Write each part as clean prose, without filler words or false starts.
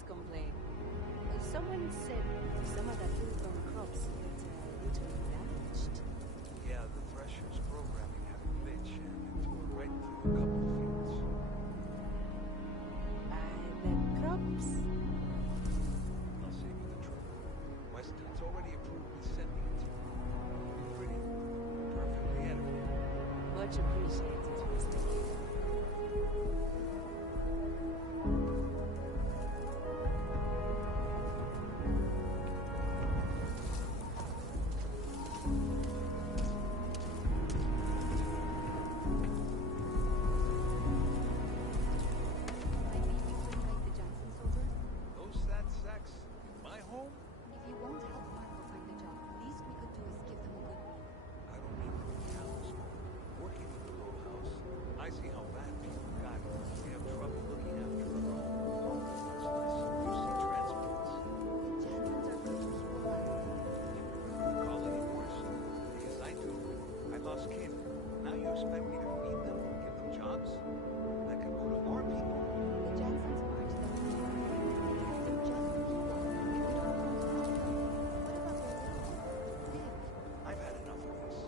can't complain. Someone said some of the field on crops got a little damaged. Yeah, the thresher's programming had a glitch and it tore right through a couple of fields. The crops? I'll save you the trouble. Weston's already approved me sending it to you. It'll be pretty, perfectly edible. Much appreciated, Mr. King. Those sad sacks in my home? If you won't help Marco find a job, least we could do is give them a good meal. I don't mean to be callous, but working with the row house, I see how bad people got it. They have trouble looking after their own. Much less UC transports. Jansons are good to keep alive. You call it worse? Because I do. I lost Kim. Now you expect me to feed them, give them jobs? That could go to more people. The Jansons aren't the only ones. They're just people. If we don't want to help them, what about their will? Live. I've had enough of this.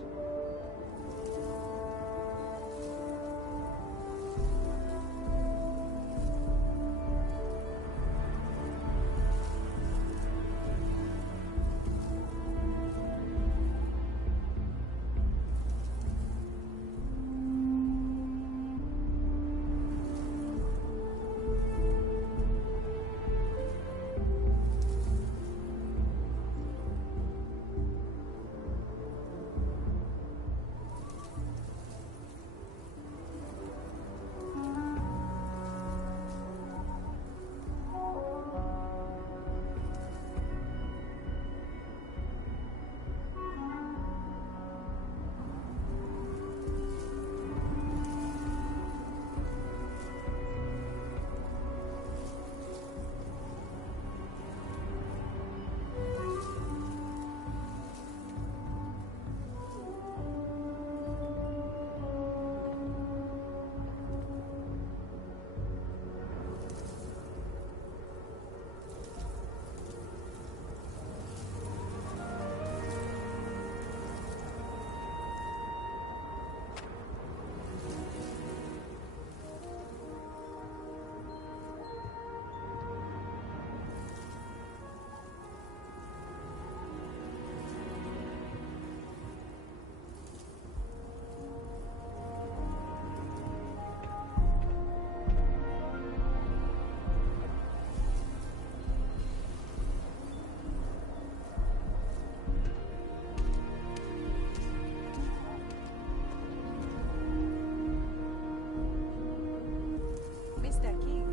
Mr. King,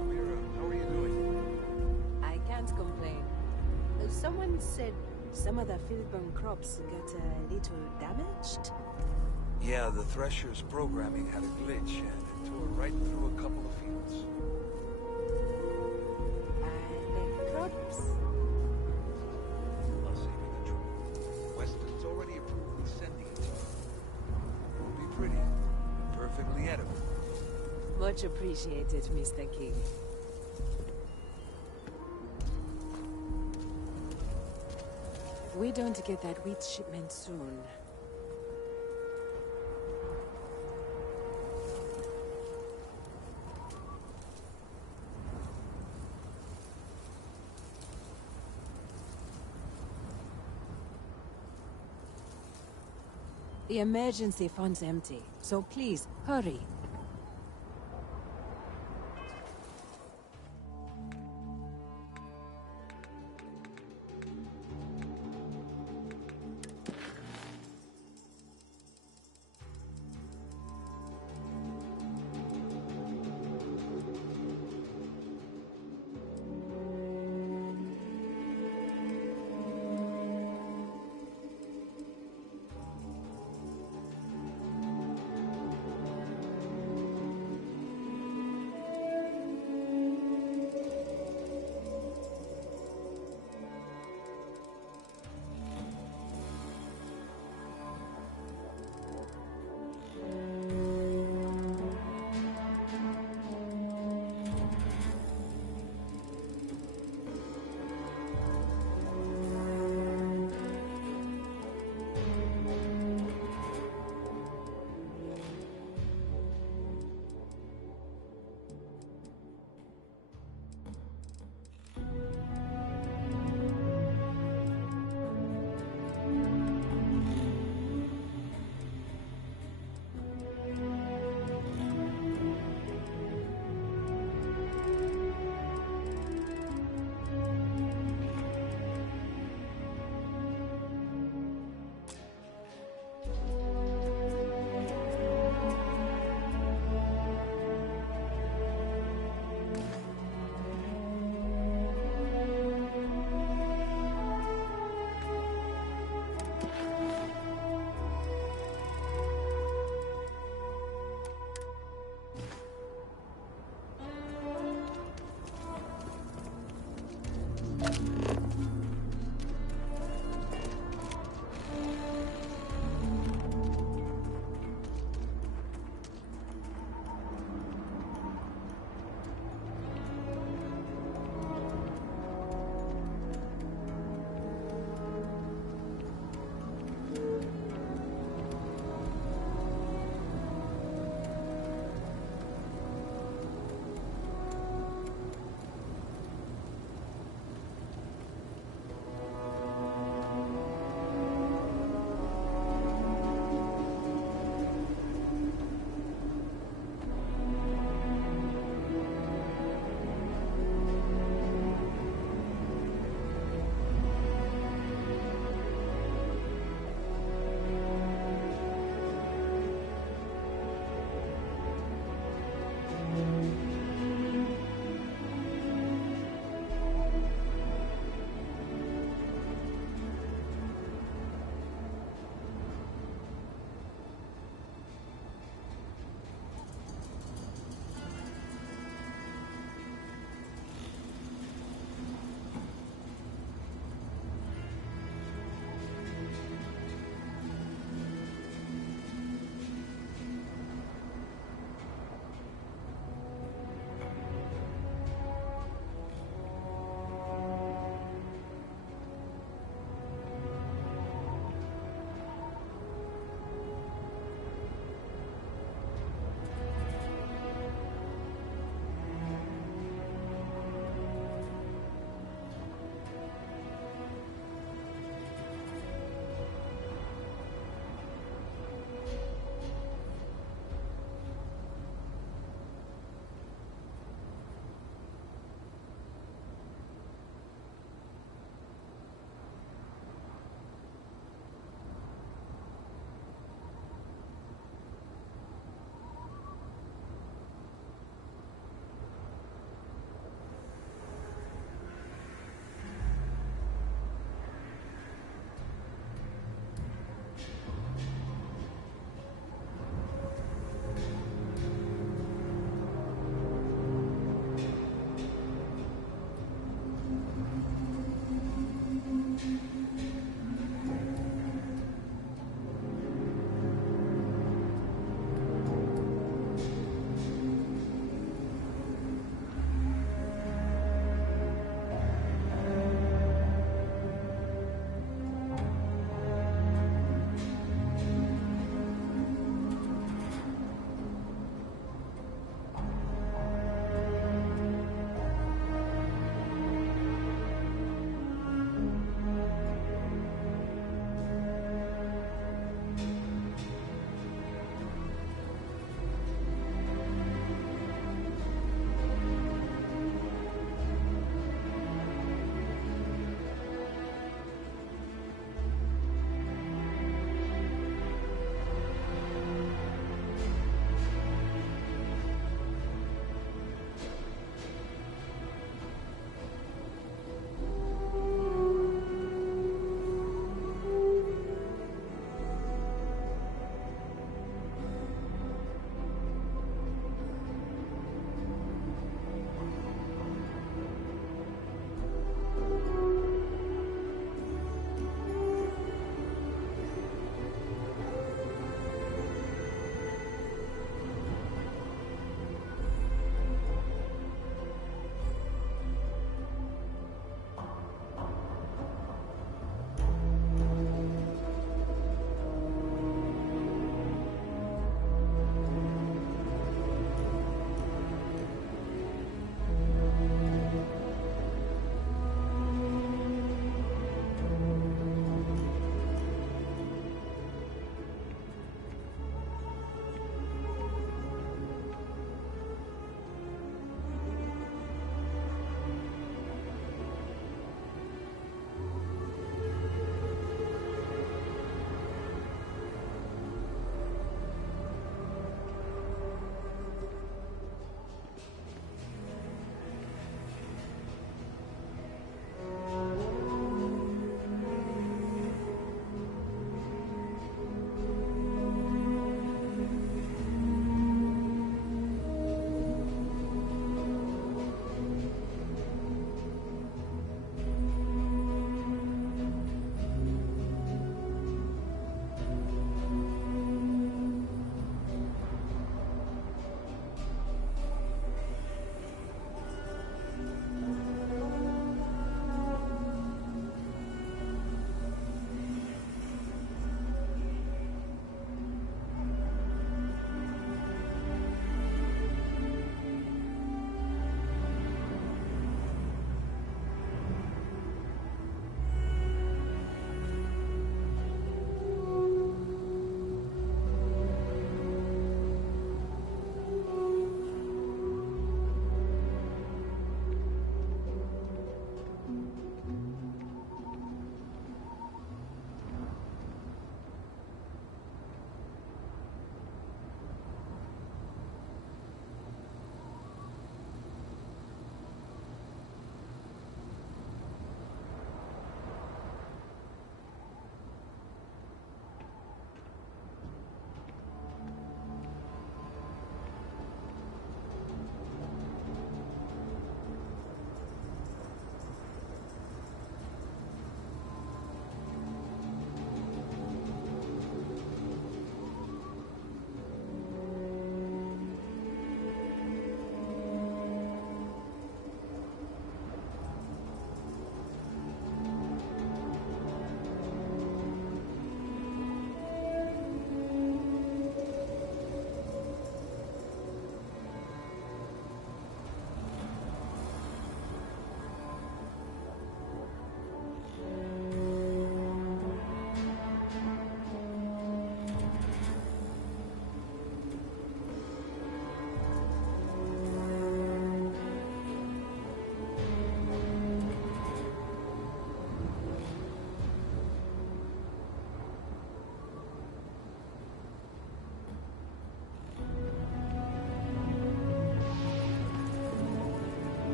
Amira, how are you doing? I can't complain. Someone said some of the field-borne crops got a little damaged. Yeah, the thresher's programming had a glitch and it tore right through a couple of fields. The crops? I'll save you the trouble. Weston's already approved me sending it to you. It'll be pretty, perfectly edible. Much appreciated, Mr. King. We don't get that wheat shipment soon. The emergency fund's empty, so please, hurry.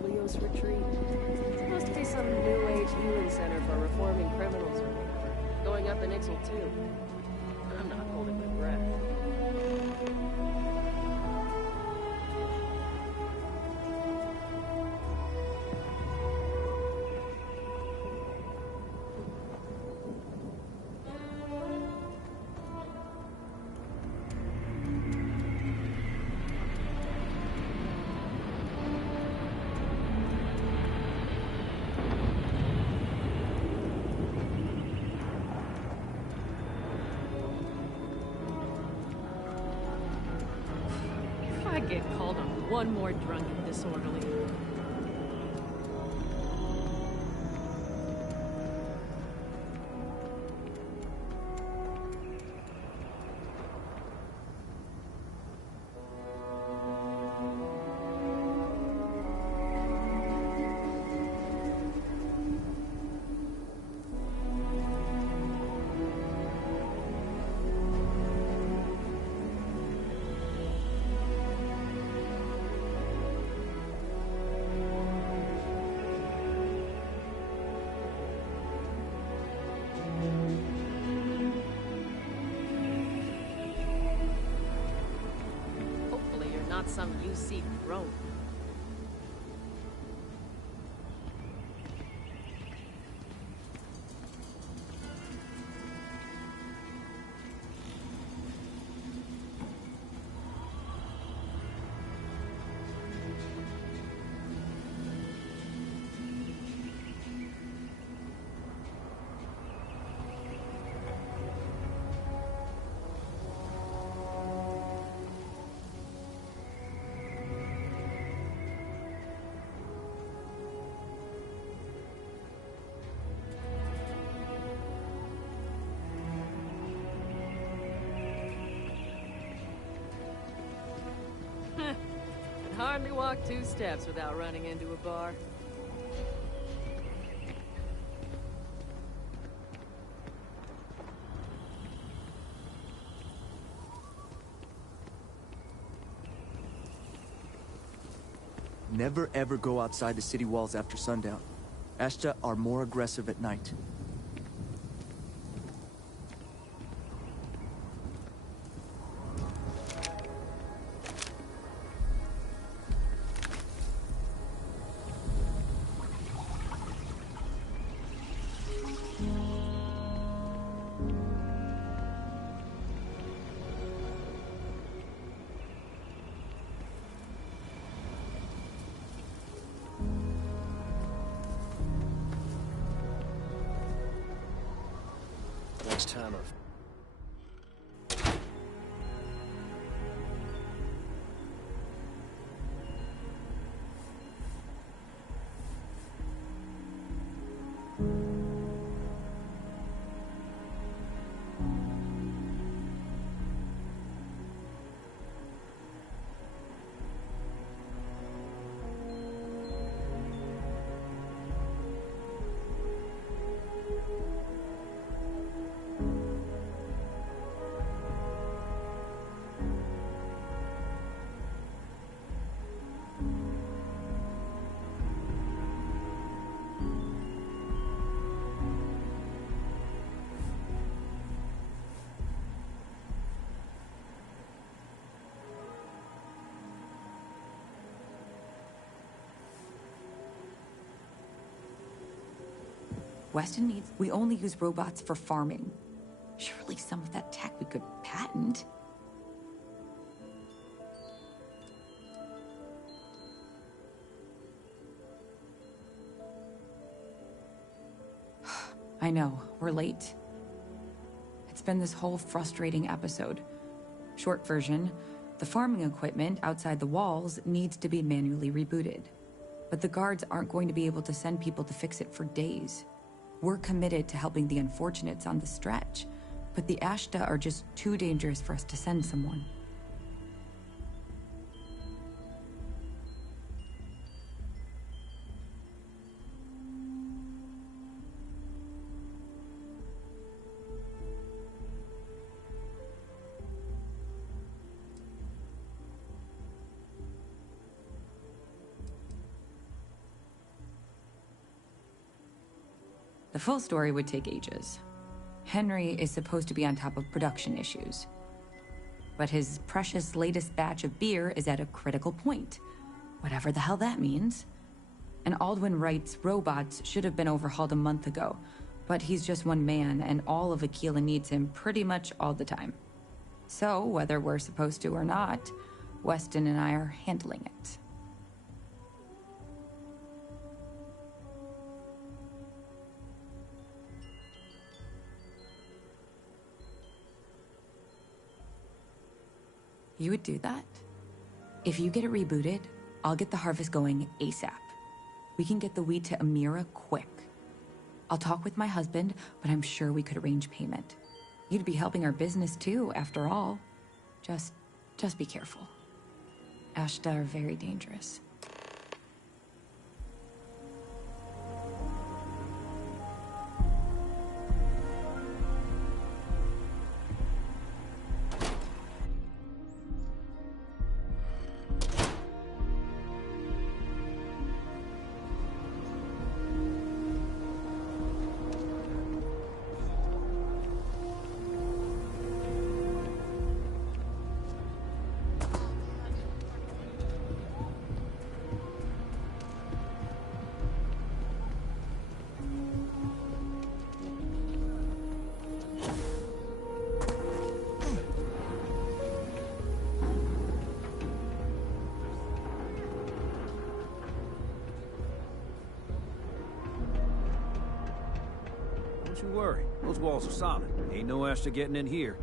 Helios retreat. It must be some new age healing center for reforming criminals or whatever. Going up in Ixel too. I'm not holding my breath. I get called on one more drunken disorderly. Hopefully you're not some UC drone. Can hardly walk 2 steps without running into a bar. Never ever go outside the city walls after sundown. Ashta are more aggressive at night. Next time of Weston needs... We only use robots for farming. Surely some of that tech we could patent. I know, we're late. It's been this whole frustrating episode. Short version, the farming equipment outside the walls needs to be manually rebooted. But the guards aren't going to be able to send people to fix it for days. We're committed to helping the unfortunates on the stretch, but the Ashta are just too dangerous for us to send someone. The full story would take ages. Henry is supposed to be on top of production issues. But his precious latest batch of beer is at a critical point. Whatever the hell that means. And Aldwin Wright's robots should have been overhauled a month ago, but he's just one man, and all of Aquila needs him pretty much all the time. So, whether we're supposed to or not, Weston and I are handling it. You would do that? If you get it rebooted, I'll get the harvest going ASAP. We can get the wheat to Amira quick. I'll talk with my husband, but I'm sure we could arrange payment. You'd be helping our business too, after all. Just be careful. Ashta are very dangerous. Don't you worry. Those walls are solid. Ain't no Ashta getting in here.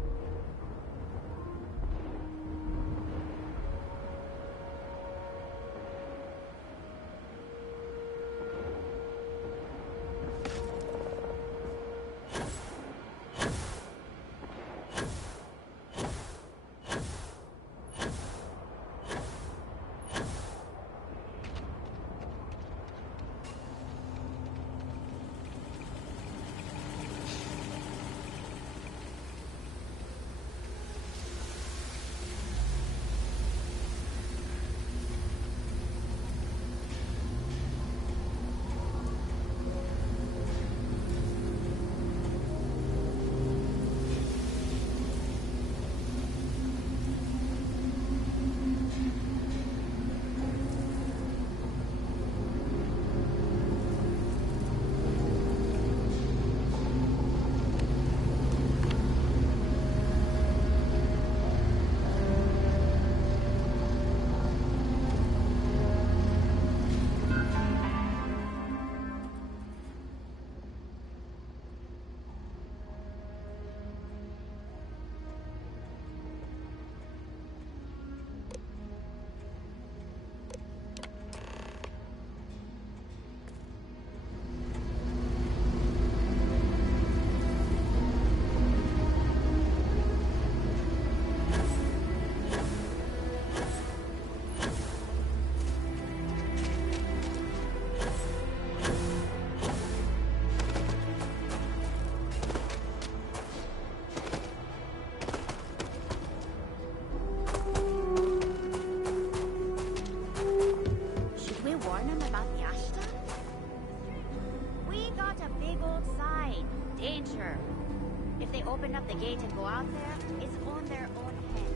open up the gate and go out there is on their own head.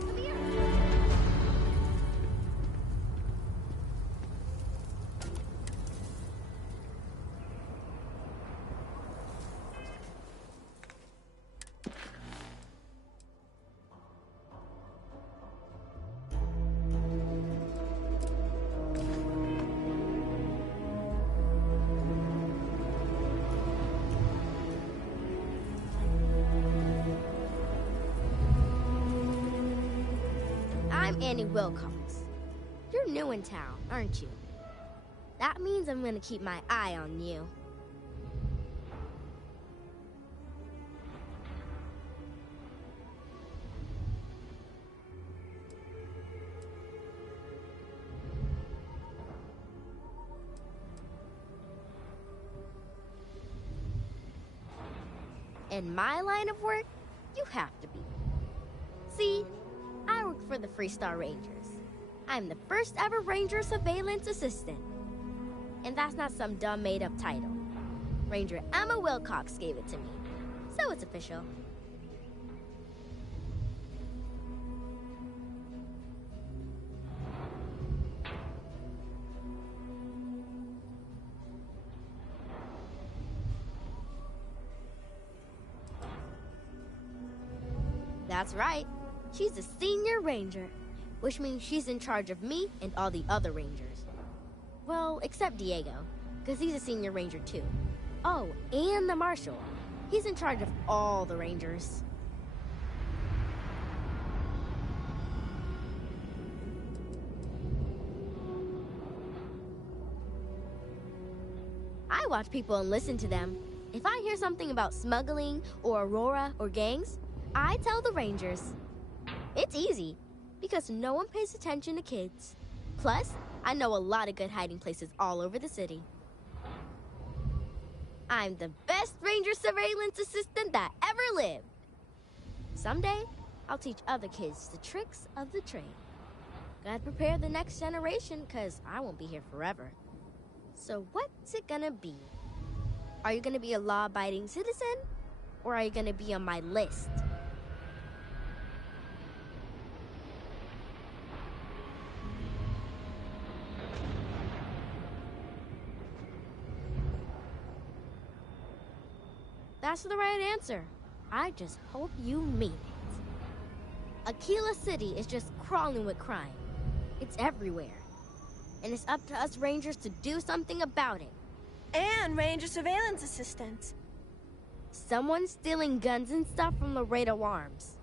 Come here. I'm Annie Wilcox. You're new in town, aren't you? That means I'm gonna keep my eye on you. In my line of work, you have to be. See, I work for the Freestar Rangers. I'm the first ever Ranger Surveillance Assistant. And that's not some dumb made-up title. Ranger Emma Wilcox gave it to me, so it's official. That's right. She's a senior ranger, which means she's in charge of me and all the other rangers. Well, except Diego, because he's a senior ranger too. Oh, and the marshal. He's in charge of all the rangers. I watch people and listen to them. If I hear something about smuggling or Aurora or gangs, I tell the rangers. It's easy, because no one pays attention to kids. Plus, I know a lot of good hiding places all over the city. I'm the best ranger surveillance assistant that ever lived. Someday, I'll teach other kids the tricks of the trade. Gotta prepare the next generation, because I won't be here forever. So what's it gonna be? Are you gonna be a law-abiding citizen? Or are you gonna be on my list? That's the right answer. I just hope you mean it. Aquila City is just crawling with crime. It's everywhere. And it's up to us Rangers to do something about it. And Ranger surveillance assistants. Someone's stealing guns and stuff from Laredo Arms.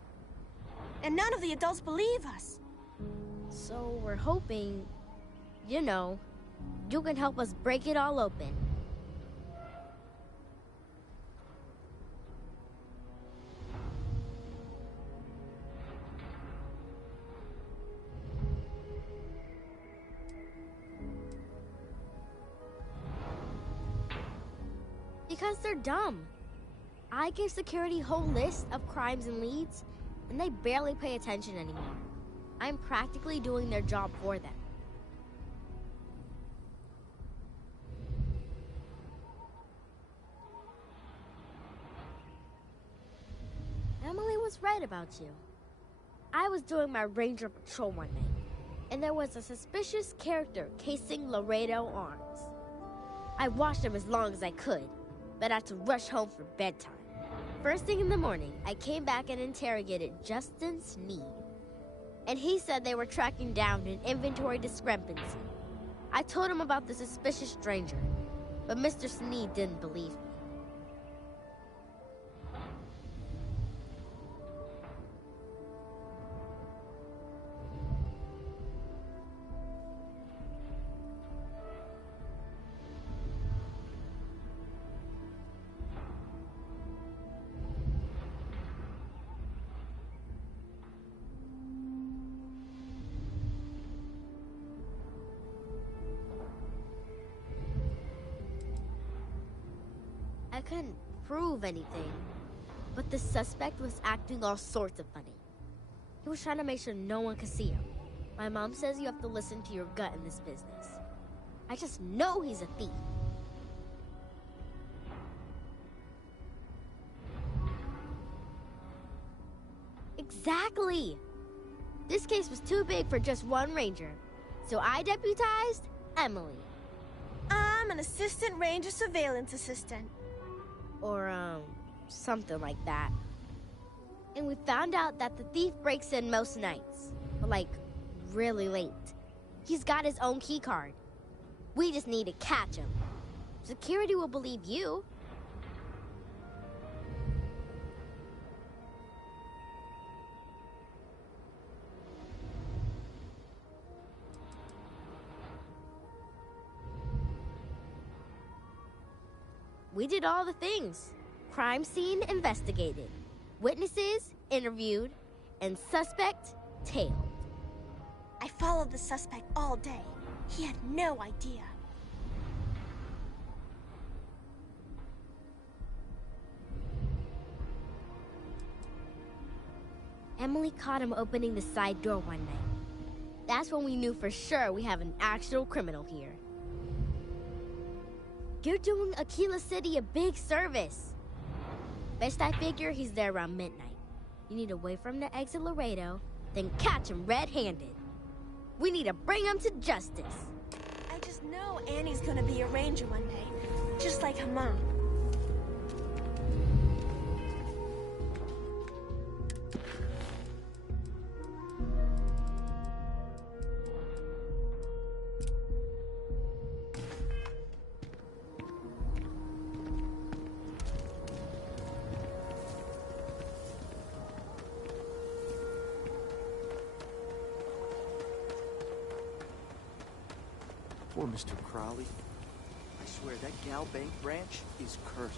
And none of the adults believe us. So we're hoping, you know, you can help us break it all open. Because they're dumb. I give security a whole list of crimes and leads, and they barely pay attention anymore. I'm practically doing their job for them. Emily was right about you. I was doing my ranger patrol one night, and there was a suspicious character casing Laredo Arms. I watched him as long as I could, but I had to rush home for bedtime. First thing in the morning, I came back and interrogated Justin Sneed. And he said they were tracking down an inventory discrepancy. I told him about the suspicious stranger, but Mr. Sneed didn't believe me. I couldn't prove anything, but the suspect was acting all sorts of funny. He was trying to make sure no one could see him. My mom says you have to listen to your gut in this business. I just know he's a thief. Exactly! This case was too big for just one ranger, so I deputized Emily. I'm an assistant ranger surveillance assistant. Or, something like that. And we found out that the thief breaks in most nights, but like, really late. He's got his own key card. We just need to catch him. Security will believe you. We did all the things. Crime scene investigated. Witnesses interviewed. And suspect tailed. I followed the suspect all day. He had no idea. Emily caught him opening the side door one night. That's when we knew for sure we have an actual criminal here. You're doing Aquila City a big service. Best I figure he's there around midnight. You need to wait for him to exit Laredo, then catch him red-handed. We need to bring him to justice. I just know Annie's gonna be a ranger one day, just like her mom. Poor Mr. Crowley. I swear that Gal Bank branch is cursed.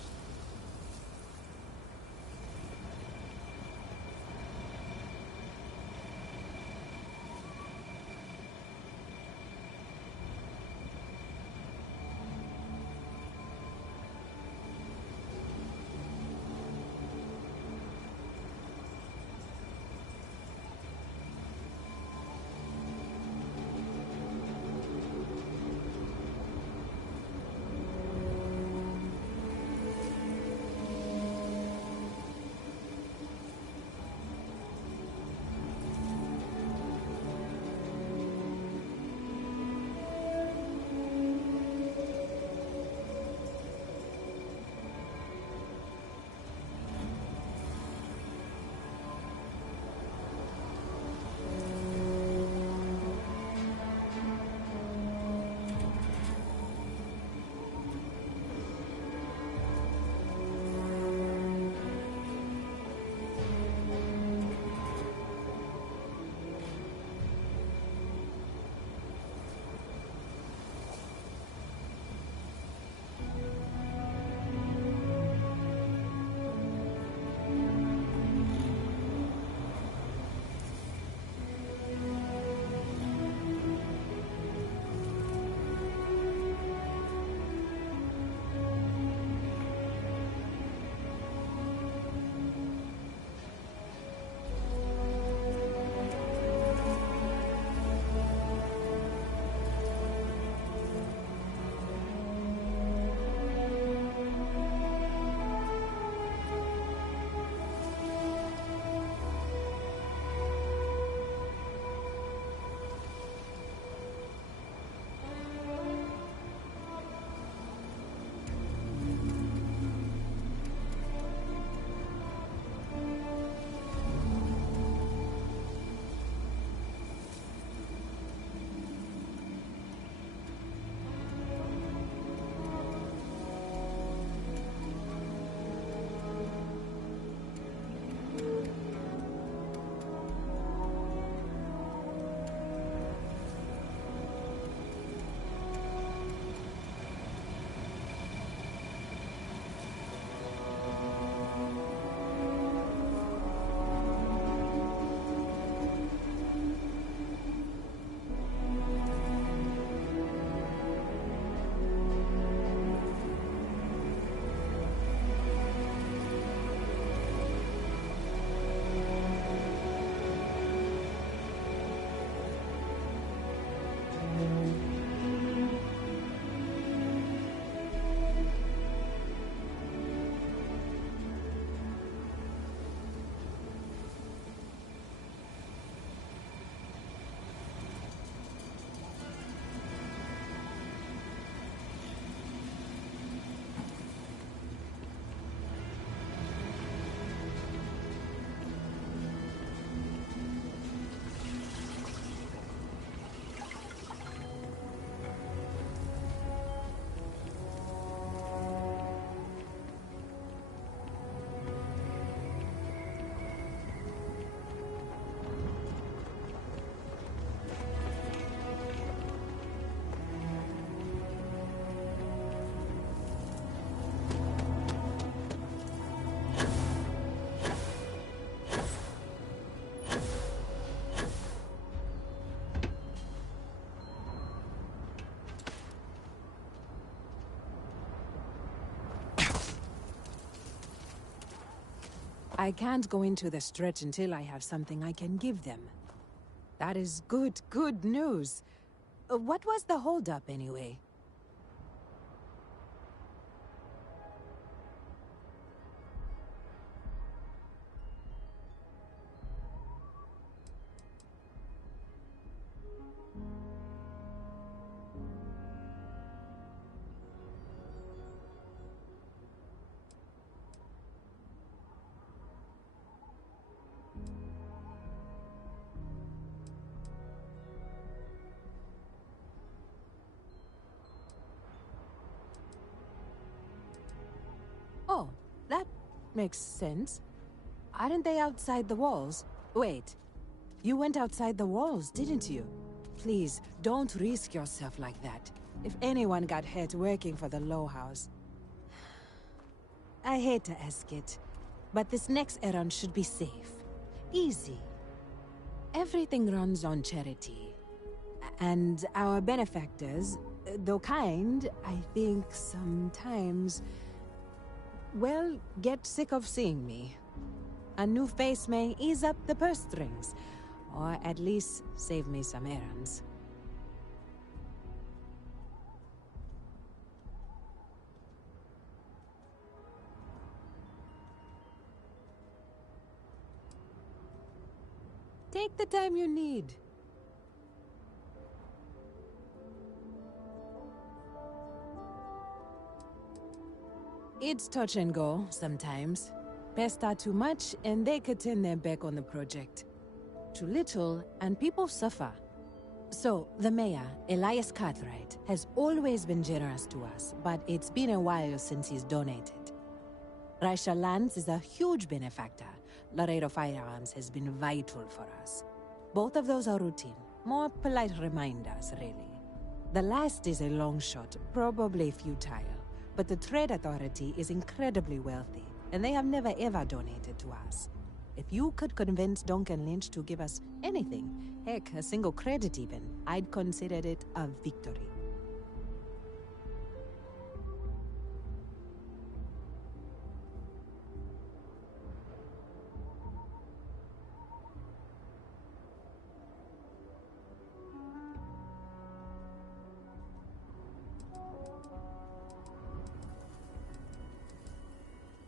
I can't go into the stretch until I have something I can give them. That is good news. What was the holdup anyway? makes sense. Aren't they outside the walls? Wait. You went outside the walls, didn't you? Please, don't risk yourself like that. If anyone got hurt working for the Low House. I hate to ask it, but this next errand should be safe. Easy. Everything runs on charity. And our benefactors, though kind, I think sometimes, well, get sick of seeing me. A new face may ease up the purse strings, or at least save me some errands. Take the time you need. It's touch and go, sometimes. Pester too much, and they could turn their back on the project. Too little, and people suffer. So, the mayor, Elias Cartwright, has always been generous to us, but it's been a while since he's donated. Raisha Lands is a huge benefactor. Laredo Firearms has been vital for us. Both of those are routine, more polite reminders, really. The last is a long shot, probably futile. But the Trade Authority is incredibly wealthy, and they have never ever donated to us. If you could convince Duncan Lynch to give us anything, heck, a single credit even, I'd consider it a victory.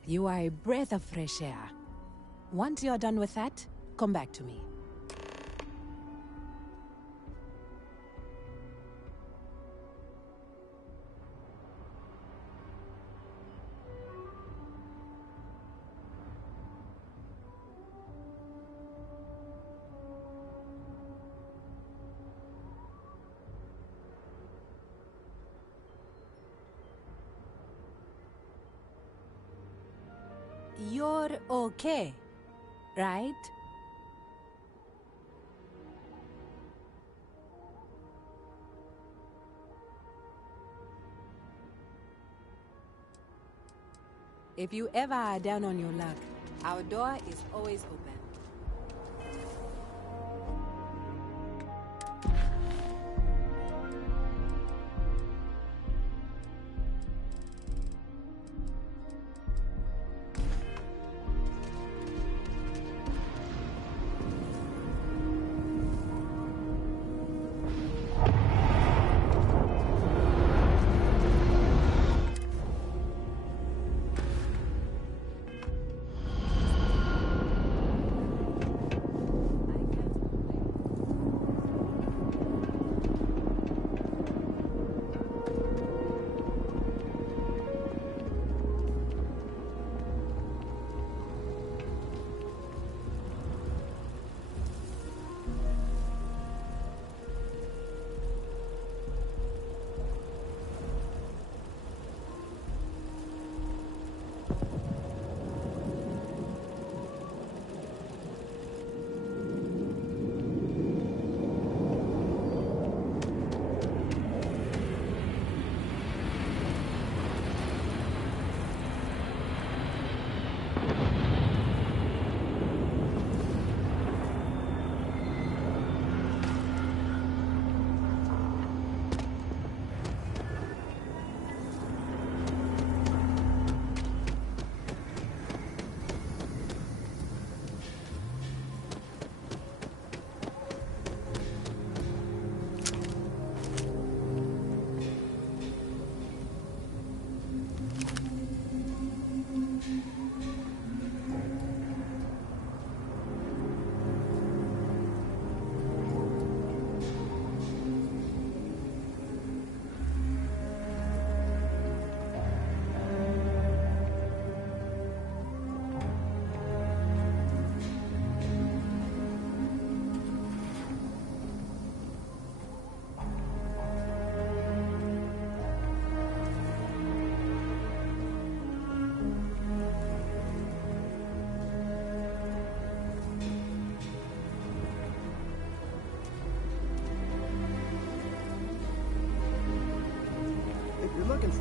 You are a breath of fresh air. Once you're done with that, come back to me. You're okay, right? If you ever are down on your luck, our door is always open.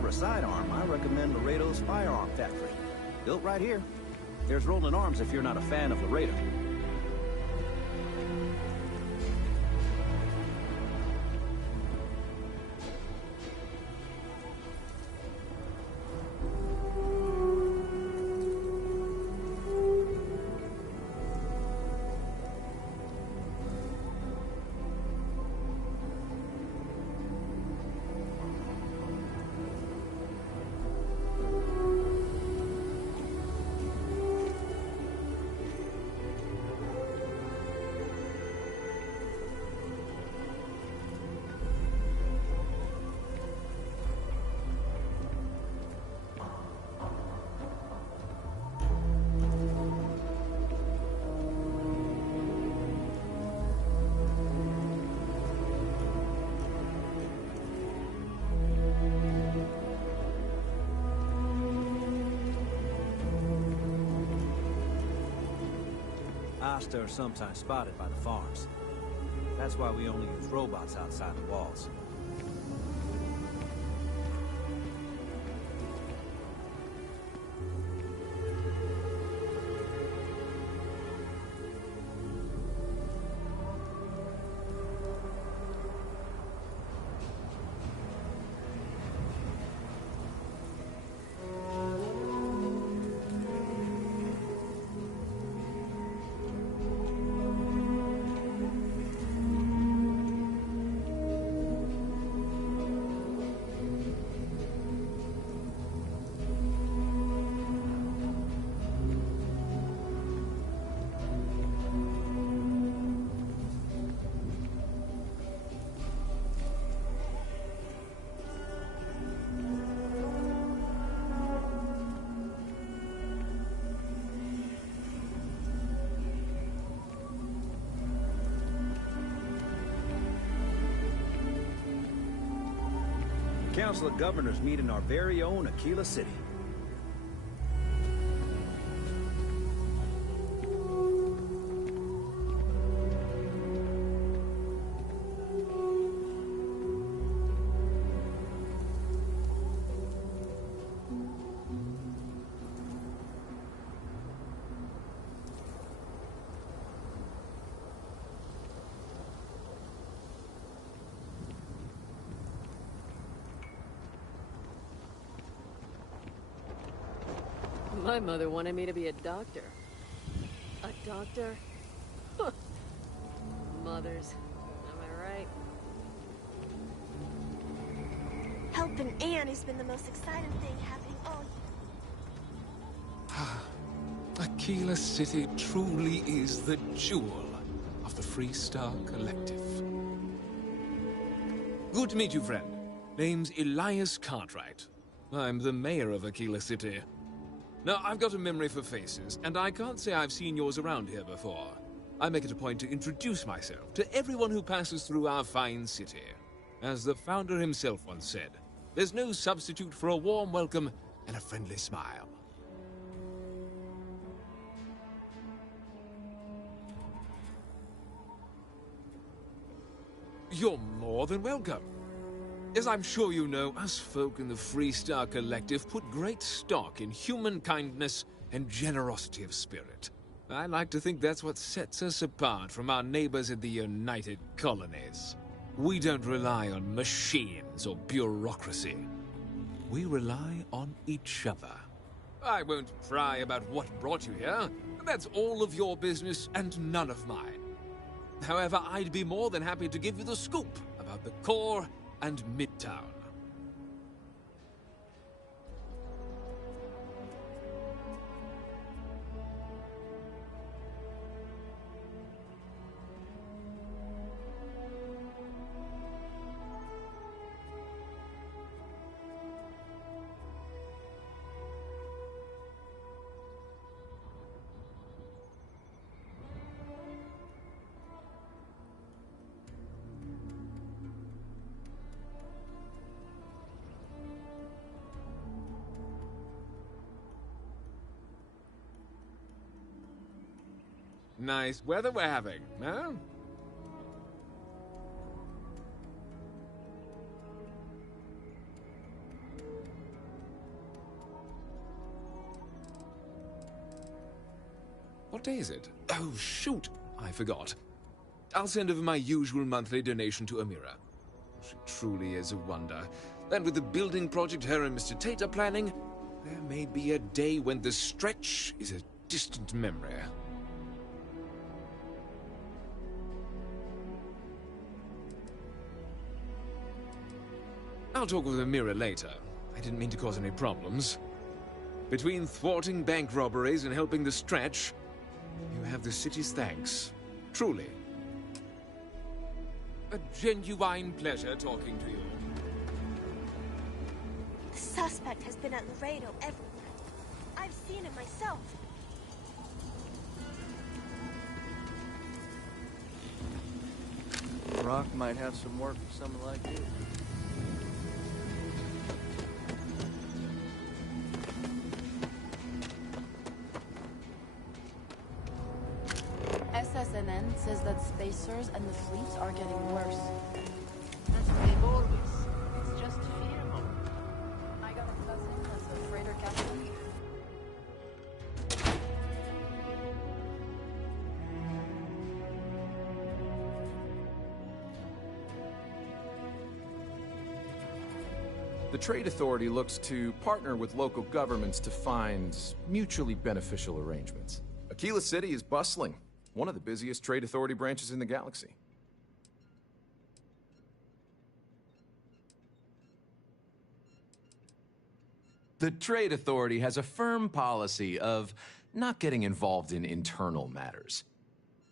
for a sidearm, I recommend Laredo's Firearm Factory. Built right here. There's rolling arms if you're not a fan of Laredo. Asta are sometimes spotted by the farms. That's why we only use robots outside the walls. Council of Governors meet in our very own Aquila City. My mother wanted me to be a doctor. A doctor? Huh. Mothers. Am I right? Helping Anne has been the most exciting thing happening all year. Aquila City truly is the jewel of the Freestar Collective. Good to meet you, friend. Name's Elias Cartwright. I'm the mayor of Aquila City. Now, I've got a memory for faces, and I can't say I've seen yours around here before. I make it a point to introduce myself to everyone who passes through our fine city. As the founder himself once said, there's no substitute for a warm welcome and a friendly smile. You're more than welcome. As I'm sure you know, us folk in the Freestar Collective put great stock in human kindness and generosity of spirit. I like to think that's what sets us apart from our neighbors in the United Colonies. We don't rely on machines or bureaucracy. We rely on each other. I won't pry about what brought you here. That's all of your business and none of mine. However, I'd be more than happy to give you the scoop about the core and Midtown. Nice weather we're having, huh? day is it? Oh, shoot! I forgot. I'll send over my usual monthly donation to Amira. She truly is a wonder. And with the building project her and Mr. Tate are planning, there may be a day when the stretch is a distant memory. I'll talk with Amira later. I didn't mean to cause any problems. Between thwarting bank robberies and helping the stretch, you have the city's thanks. Truly. A genuine pleasure talking to you. The suspect has been at Laredo everywhere. I've seen him myself. Rock might have some work for someone like you. SSNN says that spacers and the fleets are getting worse. That's what they've always. It's just fear mode. I got a cousin that's a freighter captain. The Trade Authority looks to partner with local governments to find mutually beneficial arrangements. Aquila City is bustling, one of the busiest Trade Authority branches in the galaxy. The Trade Authority has a firm policy of not getting involved in internal matters.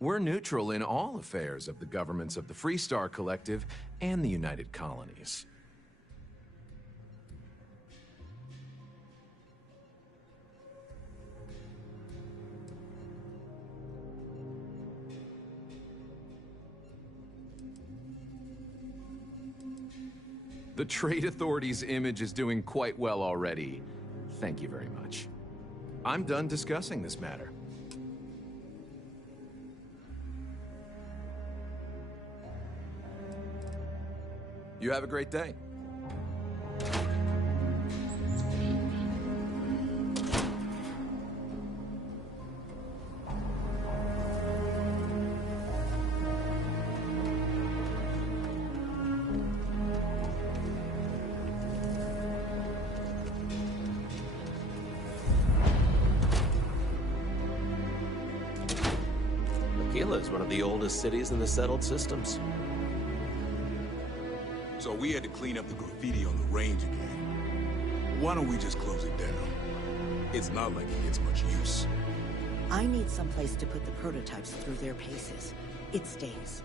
We're neutral in all affairs of the governments of the Freestar Collective and the United Colonies. The Trade Authority's image is doing quite well already. Thank you very much. I'm done discussing this matter. You have a great day. Aquila is one of the oldest cities in the settled systems. So we had to clean up the graffiti on the range again. Why don't we just close it down? It's not like it gets much use. I need someplace to put the prototypes through their paces. It stays.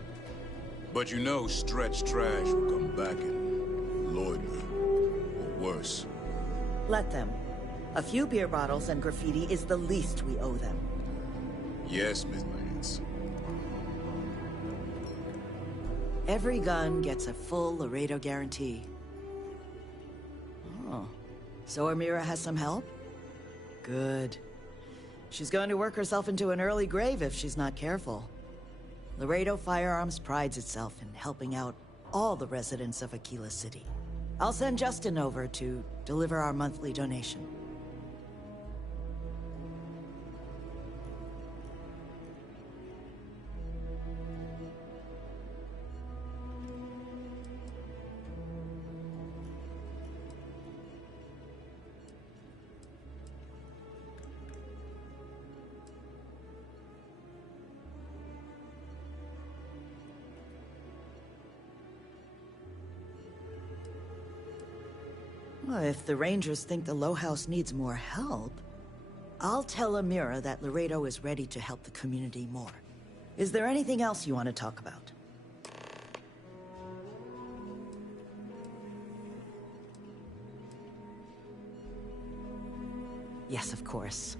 But you know Stretch Trash will come back and loiter. Or worse. Let them. A few beer bottles and graffiti is the least we owe them. Yes, Miss Lance. Every gun gets a full Laredo guarantee. Oh. So Amira has some help? Good. She's going to work herself into an early grave if she's not careful. Laredo Firearms prides itself in helping out all the residents of Aquila City. I'll send Justin over to deliver our monthly donation. Well, if the Rangers think the Low House needs more help, I'll tell Amira that Laredo is ready to help the community more. Is there anything else you want to talk about? Yes, of course.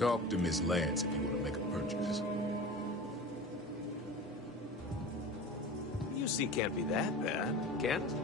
Talk to Miss Lance if you want to make a purchase. UC can't be that bad, can it?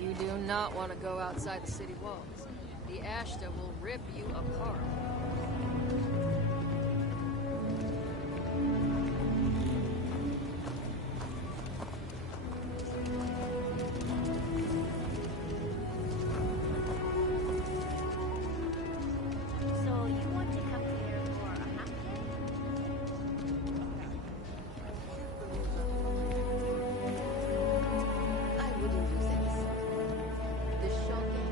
You do not want to go outside the city walls. The Ashta will rip you apart. So you want to come here for a half day? I wouldn't use any sun. The shocking.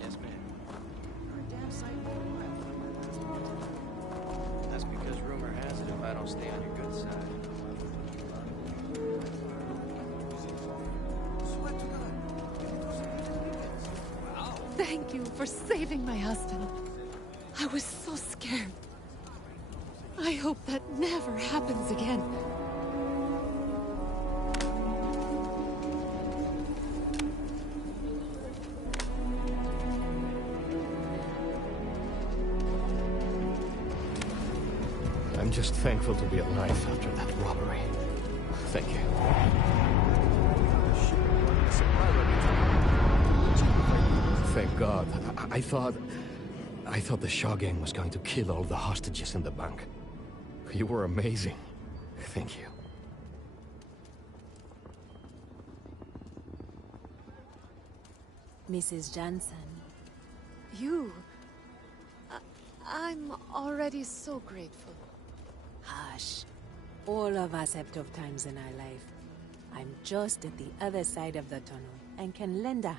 Yes, ma'am. You're a damn sight more alive. That's because rumor has it if I don't stay on your good side. Thank you for saving my husband. I was so scared. I hope that never happens again. I'm just thankful to be alive after that robbery. Thank you. Thank God. I thought the Shaw gang was going to kill all the hostages in the bank. You were amazing. Thank you. Mrs. Johnson. You... I'm already so grateful. Hush. All of us have tough times in our life. I'm just at the other side of the tunnel and can lend a hand.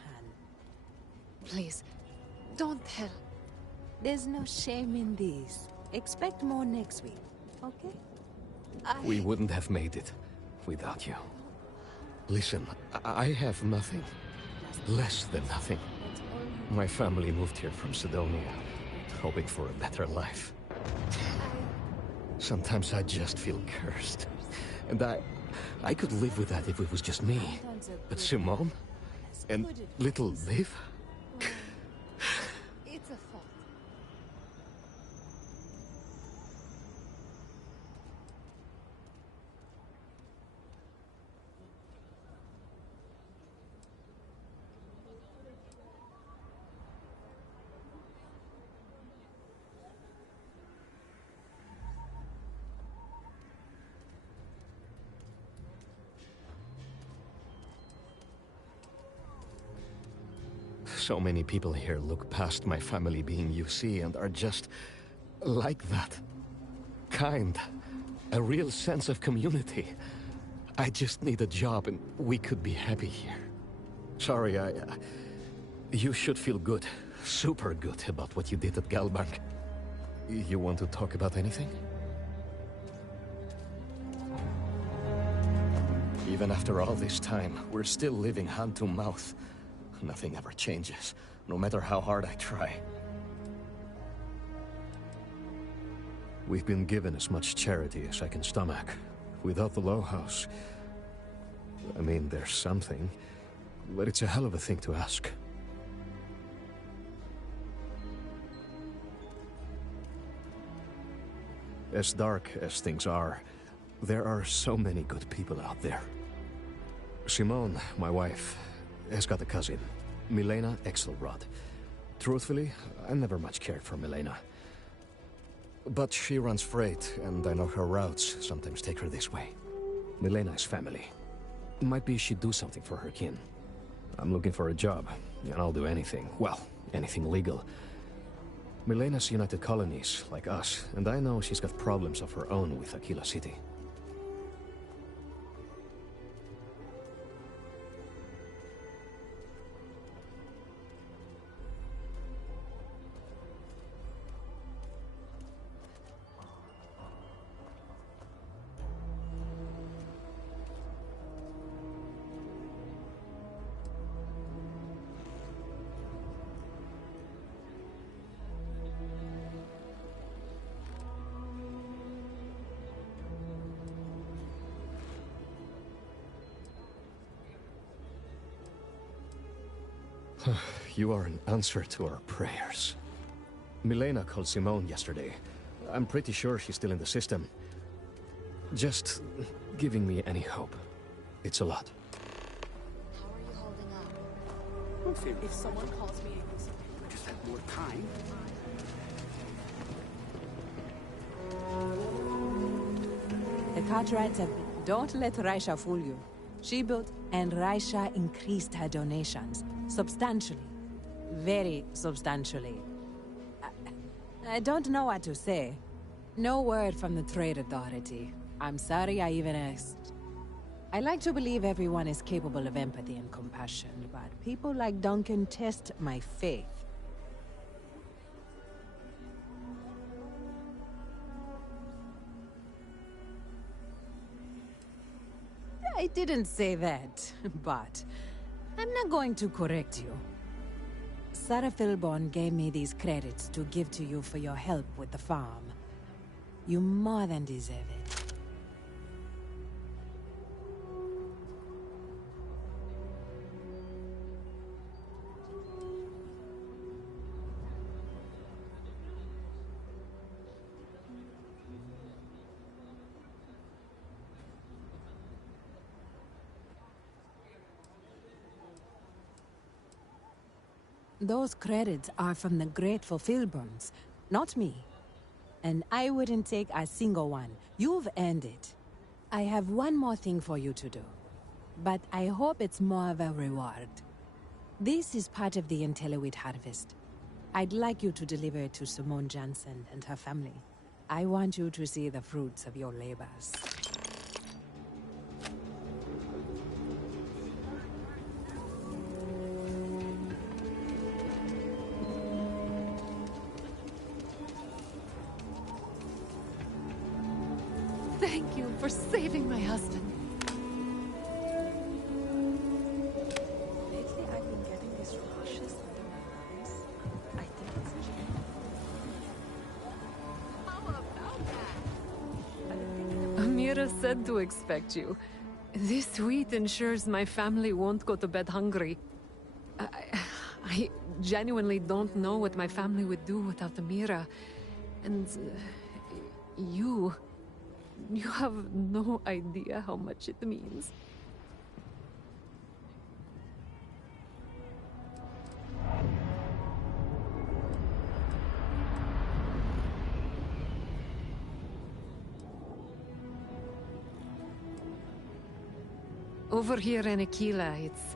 Please, don't tell. There's no shame in this. Expect more next week, okay? We wouldn't have made it without you. Listen, I have nothing. Less than nothing. My family moved here from Sidonia, hoping for a better life. Sometimes I just feel cursed. And I could live with that if it was just me. But Simone? And little Liv? It's a fault. So many people here look past my family being UC and are just like that. Kind. A real sense of community. I just need a job and we could be happy here. Sorry, you should feel good. Super good about what you did at Galbank. You want to talk about anything? Even after all this time, we're still living hand to mouth. Nothing ever changes, no matter how hard I try. We've been given as much charity as I can stomach. Without the Low House... I mean, there's something, but it's a hell of a thing to ask. As dark as things are, there are so many good people out there. Simone, my wife, has got a cousin, Milena Exelrod. Truthfully, I never much cared for Milena. But she runs freight, and I know her routes sometimes take her this way. Milena is family. Might be she'd do something for her kin. I'm looking for a job, and I'll do anything. Well, anything legal. Milena's United Colonies, like us, and I know she's got problems of her own with Aquila City. You are an answer to our prayers. Milena called Simone yesterday. I'm pretty sure she's still in the system. Just giving me any hope. It's a lot. How are you holding up? If someone calls me, just have more time. The Cartwrights have... Don't let Raisha fool you. She built, and Raisha increased her donations. Substantially. Very substantially. I don't know what to say. No word from the Trade Authority. I'm sorry I even asked. I like to believe everyone is capable of empathy and compassion, but people like Duncan test my faith. I didn't say that, but I'm not going to correct you. Sarah Philborn gave me these credits to give to you for your help with the farm. You more than deserve it. Those credits are from the grateful Philborns, not me. And I wouldn't take a single one. You've earned it. I have one more thing for you to do. But I hope it's more of a reward. This is part of the Intelliwit harvest. I'd like you to deliver it to Simone Jansen and her family. I want you to see the fruits of your labors. Thank you for saving my husband. Lately, I've been getting these rashes under my eyes. I think it's How about that? Amira said to expect you. This wheat ensures my family won't go to bed hungry. I genuinely don't know what my family would do without Amira. And you have no idea how much it means. Over here in Aquila, it's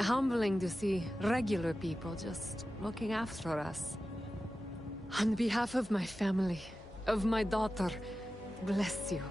humbling to see regular people just looking after us. On behalf of my family, of my daughter, bless you.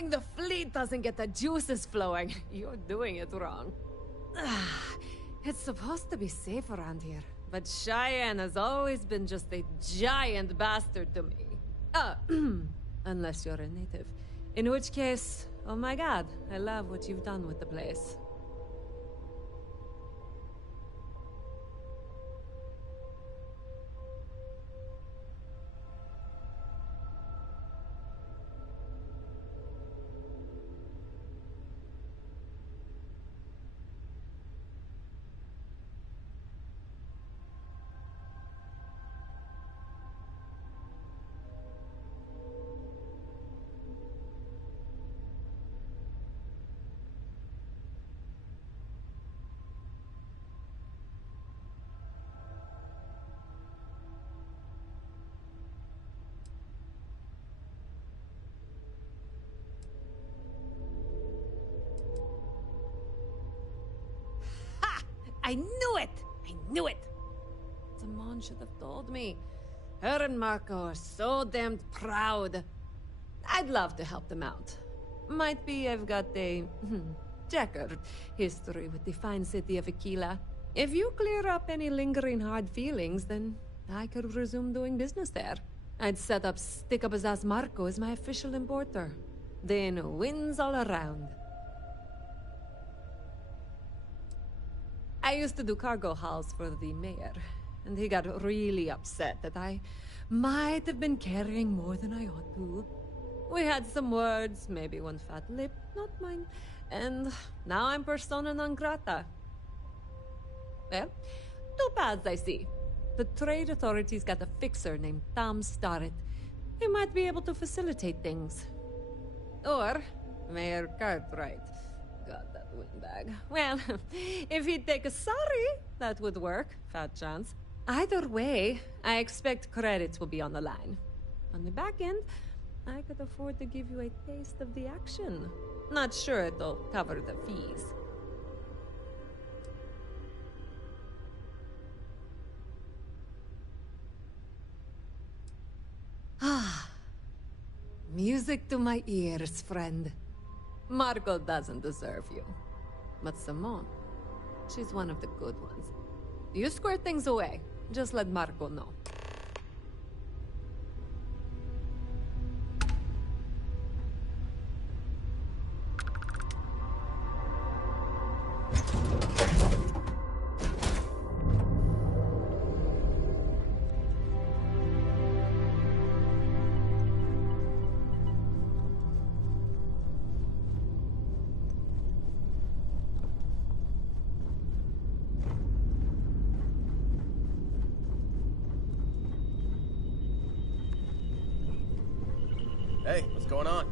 think the fleet doesn't get the juices flowing. You're doing it wrong. It's supposed to be safe around here, but Cheyenne has always been just a giant bastard to me. Unless you're a native. In which case, oh my god, I love what you've done with the place. I knew it! I knew it! Simone should have told me. Her and Marco are so damned proud. I'd love to help them out. Might be I've got a checkered history with the fine city of Aquila. If you clear up any lingering hard feelings, then I could resume doing business there. I'd set up Stick-Up-His-Ass Marco as my official importer. Then wins all around. I used to do cargo hauls for the mayor, and he got really upset that I might have been carrying more than I ought to. We had some words, maybe one fat lip, not mine, and now I'm persona non grata. Well, two paths I see. The trade authorities got a fixer named Tom Starrett. He might be able to facilitate things. Or Mayor Cartwright. God, that windbag. Well, if he'd take a sorry, that would work. Fat chance. Either way, I expect credits will be on the line. On the back end, I could afford to give you a taste of the action. Not sure it'll cover the fees. Ah, music to my ears, friend. Marco doesn't deserve you. But Simone, she's one of the good ones. You square things away. Just let Marco know. Hey, what's going on?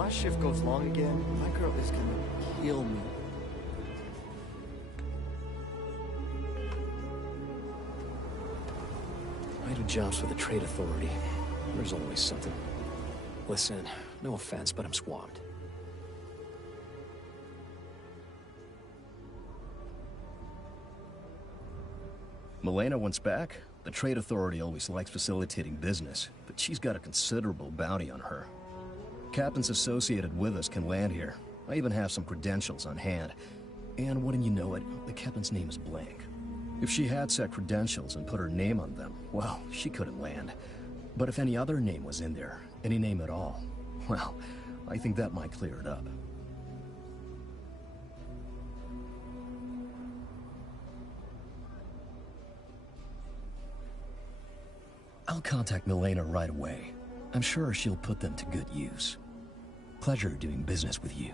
my shift goes long again, my girl is gonna kill me. I do jobs for the Trade Authority. There's always something. Listen, no offense, but I'm swamped. Milena wants back? The Trade Authority always likes facilitating business, but she's got a considerable bounty on her. Captains associated with us can land here. I even have some credentials on hand. And wouldn't you know it, the captain's name is blank. If she had set credentials and put her name on them, well, she couldn't land. But if any other name was in there, any name at all, well, I think that might clear it up. I'll contact Milena right away. I'm sure she'll put them to good use. Pleasure doing business with you.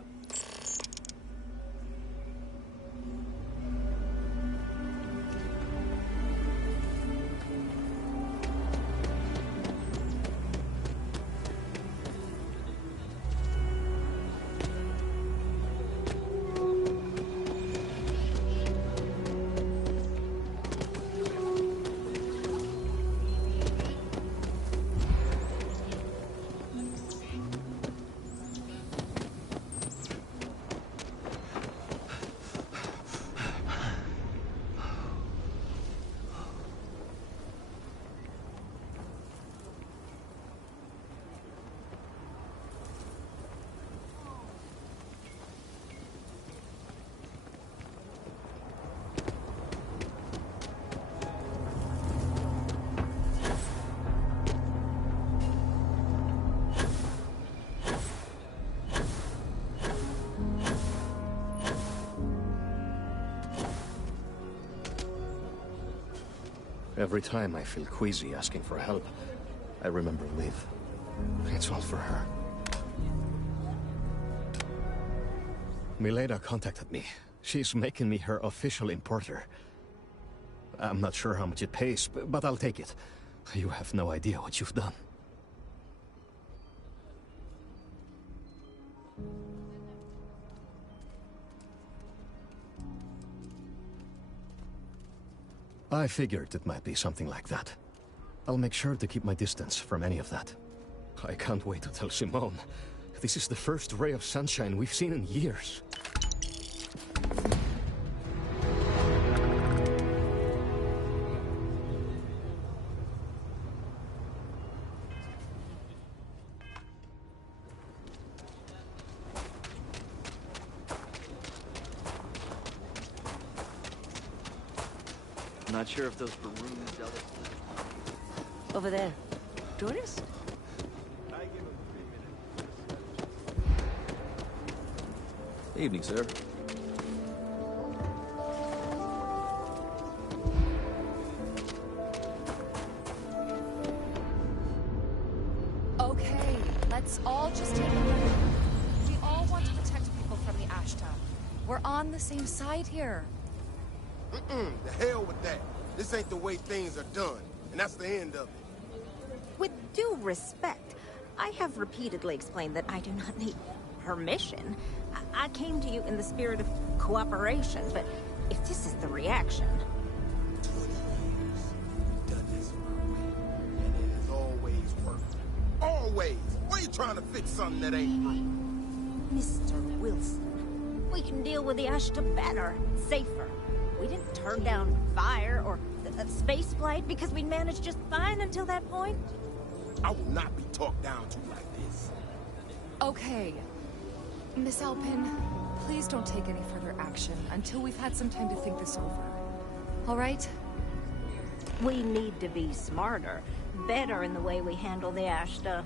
Every time I feel queasy asking for help, I remember Liv. It's all for her. Milena contacted me. She's making me her official importer. I'm not sure how much it pays, but I'll take it. You have no idea what you've done. I figured it might be something like that. I'll make sure to keep my distance from any of that. I can't wait to tell Simone. This is the first ray of sunshine we've seen in years. Not sure if those Baroon zealots... Over there. Tourist? Evening, sir. Okay, let's all just take a minute. We all want to protect people from the Ashta. We're on the same side here. The hell with that. This ain't the way things are done, and that's the end of it. With due respect, I have repeatedly explained that I do not need permission. I came to you in the spirit of cooperation, but if this is the reaction... 20 years. Done this my way, and it has always worked. Always! Why are you trying to fix something that ain't broke? Mr. Wilson, we can deal with the Ashta better, safer. We didn't turn down fire or space flight because we managed just fine until that point. I will not be talked down to like this. Okay. Miss Alpin, please don't take any further action until we've had some time to think this over. All right? We need to be smarter, better in the way we handle the Ashta.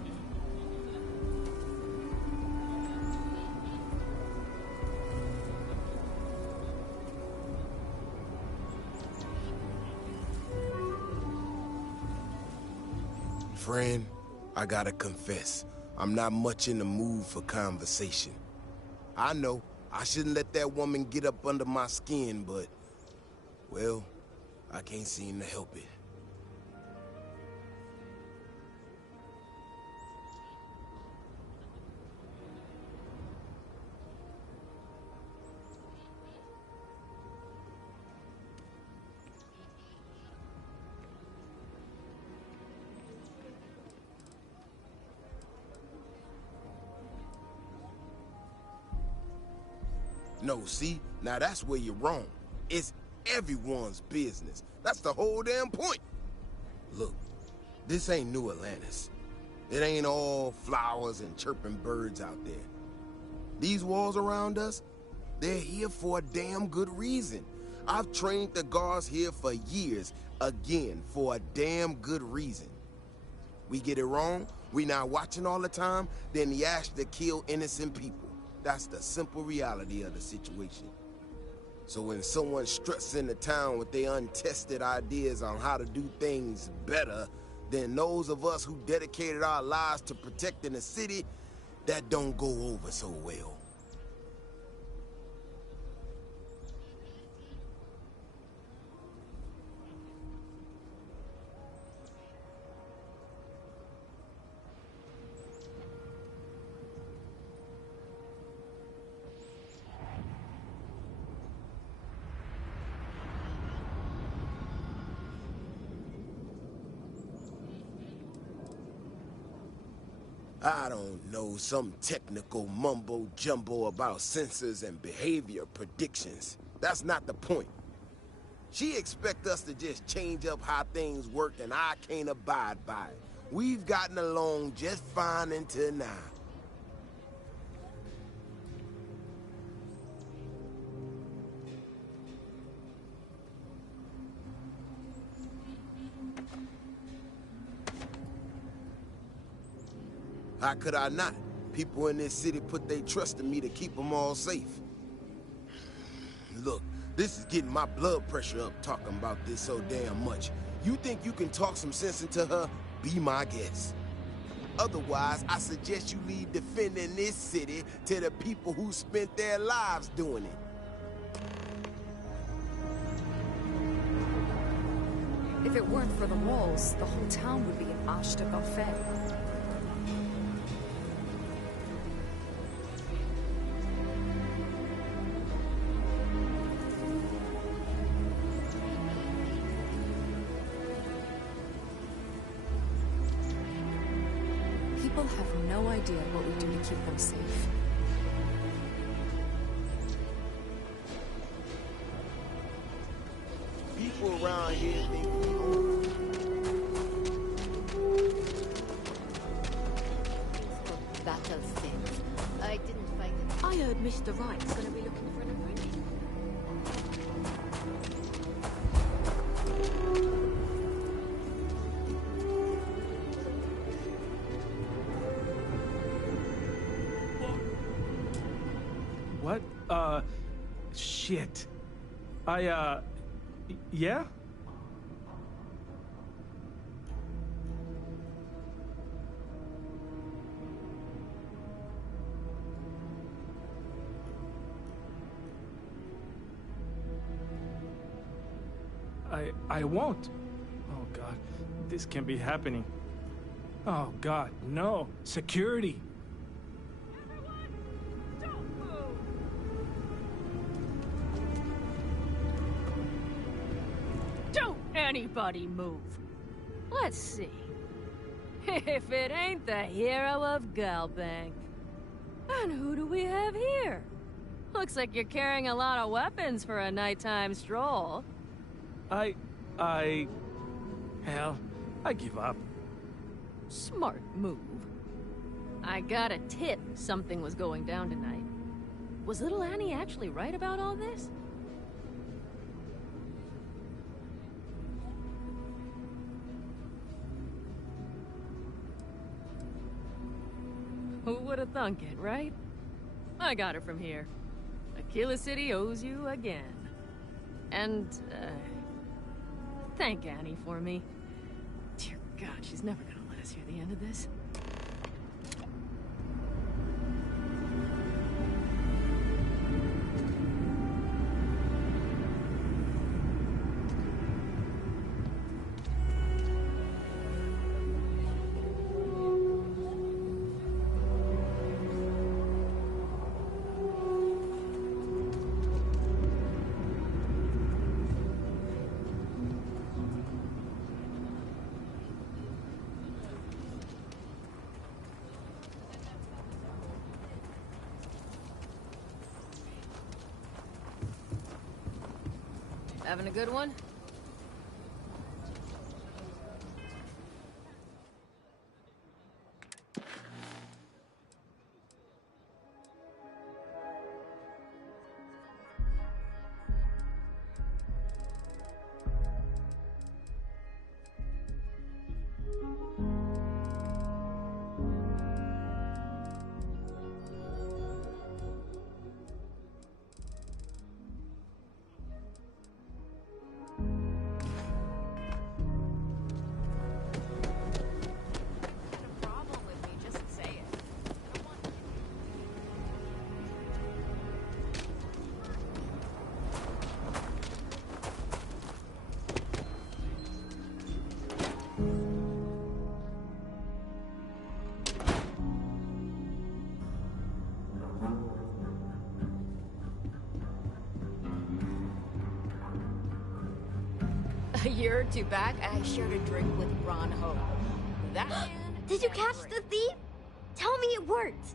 Friend, I gotta confess, I'm not much in the mood for conversation. I know, I shouldn't let that woman get up under my skin, but... well, I can't seem to help it. No, see? Now that's where you're wrong. It's everyone's business. That's the whole damn point. Look, this ain't New Atlantis. It ain't all flowers and chirping birds out there. These walls around us, they're here for a damn good reason. I've trained the guards here for years, again, for a damn good reason. We get it wrong, we not watching all the time, then the ash to kill innocent people. That's the simple reality of the situation. So when someone struts into town with their untested ideas on how to do things better than those of us who dedicated our lives to protecting the city, that don't go over so well. I don't know, some technical mumbo-jumbo about sensors and behavior predictions. That's not the point. She expects us to just change up how things work, and I can't abide by it. We've gotten along just fine until now. How could I not? People in this city put their trust in me to keep them all safe. Look, this is getting my blood pressure up talking about this so damn much. You think you can talk some sense into her? Be my guest. Otherwise, I suggest you leave defending this city to the people who spent their lives doing it. If it weren't for the walls, the whole town would be an Ashta buffet. People have no idea what we do to keep them safe. People around here think we own. Battlefield. I didn't find it. I heard Mr. Wright's gonna be looking for an apprentice. What? Shit. Yeah? I won't. Oh, God. This can't be happening. Oh, God, no. Security. Don't anybody move. Let's see. If it ain't the hero of Galbank. And who do we have here? Looks like you're carrying a lot of weapons for a nighttime stroll. Hell, I give up. Smart move. I got a tip something was going down tonight. Was little Annie actually right about all this? Who would have thunk it, right? I got it from here. Aquila City owes you again. And, thank Annie for me. Dear God, she's never gonna let us hear the end of this. Having a good one? A year or two back, I shared a drink with Ron Ho. That man... Did you catch the thief? Tell me it worked.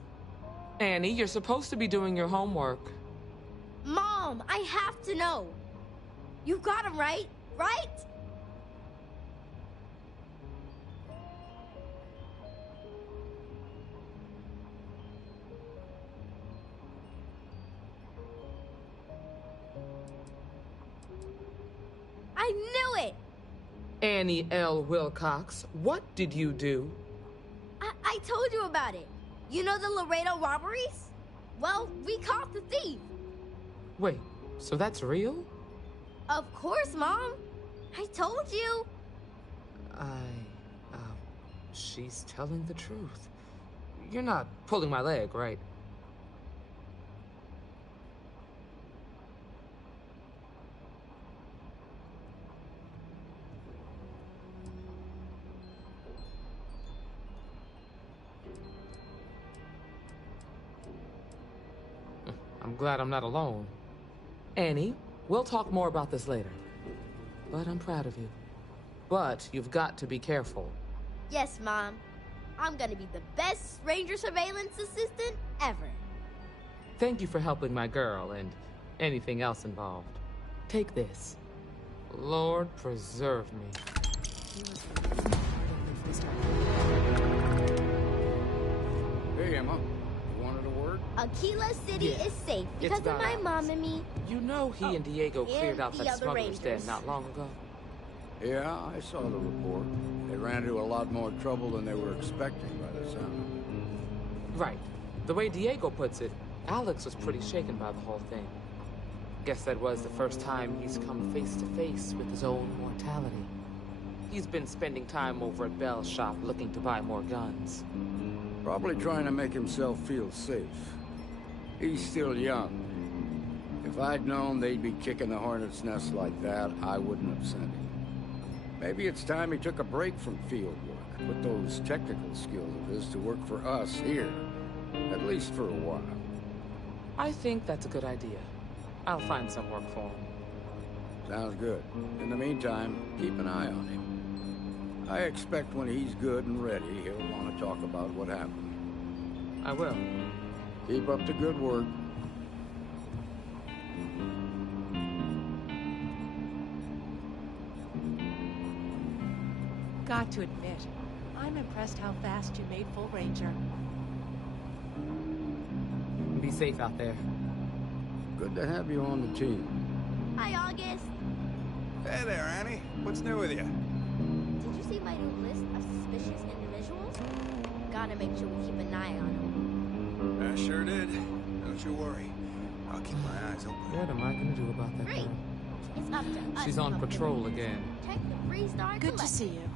Annie, you're supposed to be doing your homework. Mom, I have to know. You got him, right? Right? I knew it! Annie L. Wilcox, what did you do? I told you about it. You know the Laredo robberies? Well, we caught the thief. Wait, so that's real? Of course, Mom. I told you. She's telling the truth. You're not pulling my leg, right? I'm glad I'm not alone. Annie, we'll talk more about this later. But I'm proud of you. But you've got to be careful. Yes, Mom. I'm gonna be the best ranger surveillance assistant ever. Thank you for helping my girl and anything else involved. Take this. Lord preserve me. Hey, Emma. You wanted a word? Aquila City Yeah, is safe it's because of about my ours. mom and me. You know he and Diego cleared and out the that other smuggler's den Rangers. not long ago. Yeah, I saw the report. They ran into a lot more trouble than they were expecting by the sound of it. Right. The way Diego puts it, Alex was pretty shaken by the whole thing. Guess that was the first time he's come face to face with his own mortality. He's been spending time over at Bell's shop looking to buy more guns. Probably trying to make himself feel safe. He's still young. If I'd known they'd be kicking the hornet's nest like that, I wouldn't have sent him. Maybe it's time he took a break from field work, put those technical skills of his to work for us here. At least for a while. I think that's a good idea. I'll find some work for him. Sounds good. In the meantime, keep an eye on him. I expect when he's good and ready, he'll want to talk about what happened. I will. Keep up the good work. Got to admit, I'm impressed how fast you made full ranger. Be safe out there. Good to have you on the team. Hi, August. Hey there, Annie. What's new with you? Did you see my new list of suspicious individuals? Gotta make sure we keep an eye on them. I sure did. Don't you worry. I'll keep my eyes open. What am I gonna do about that Great. girl? It's up to us. She's to on help them. patrol again. Check the Freestar Good to see you.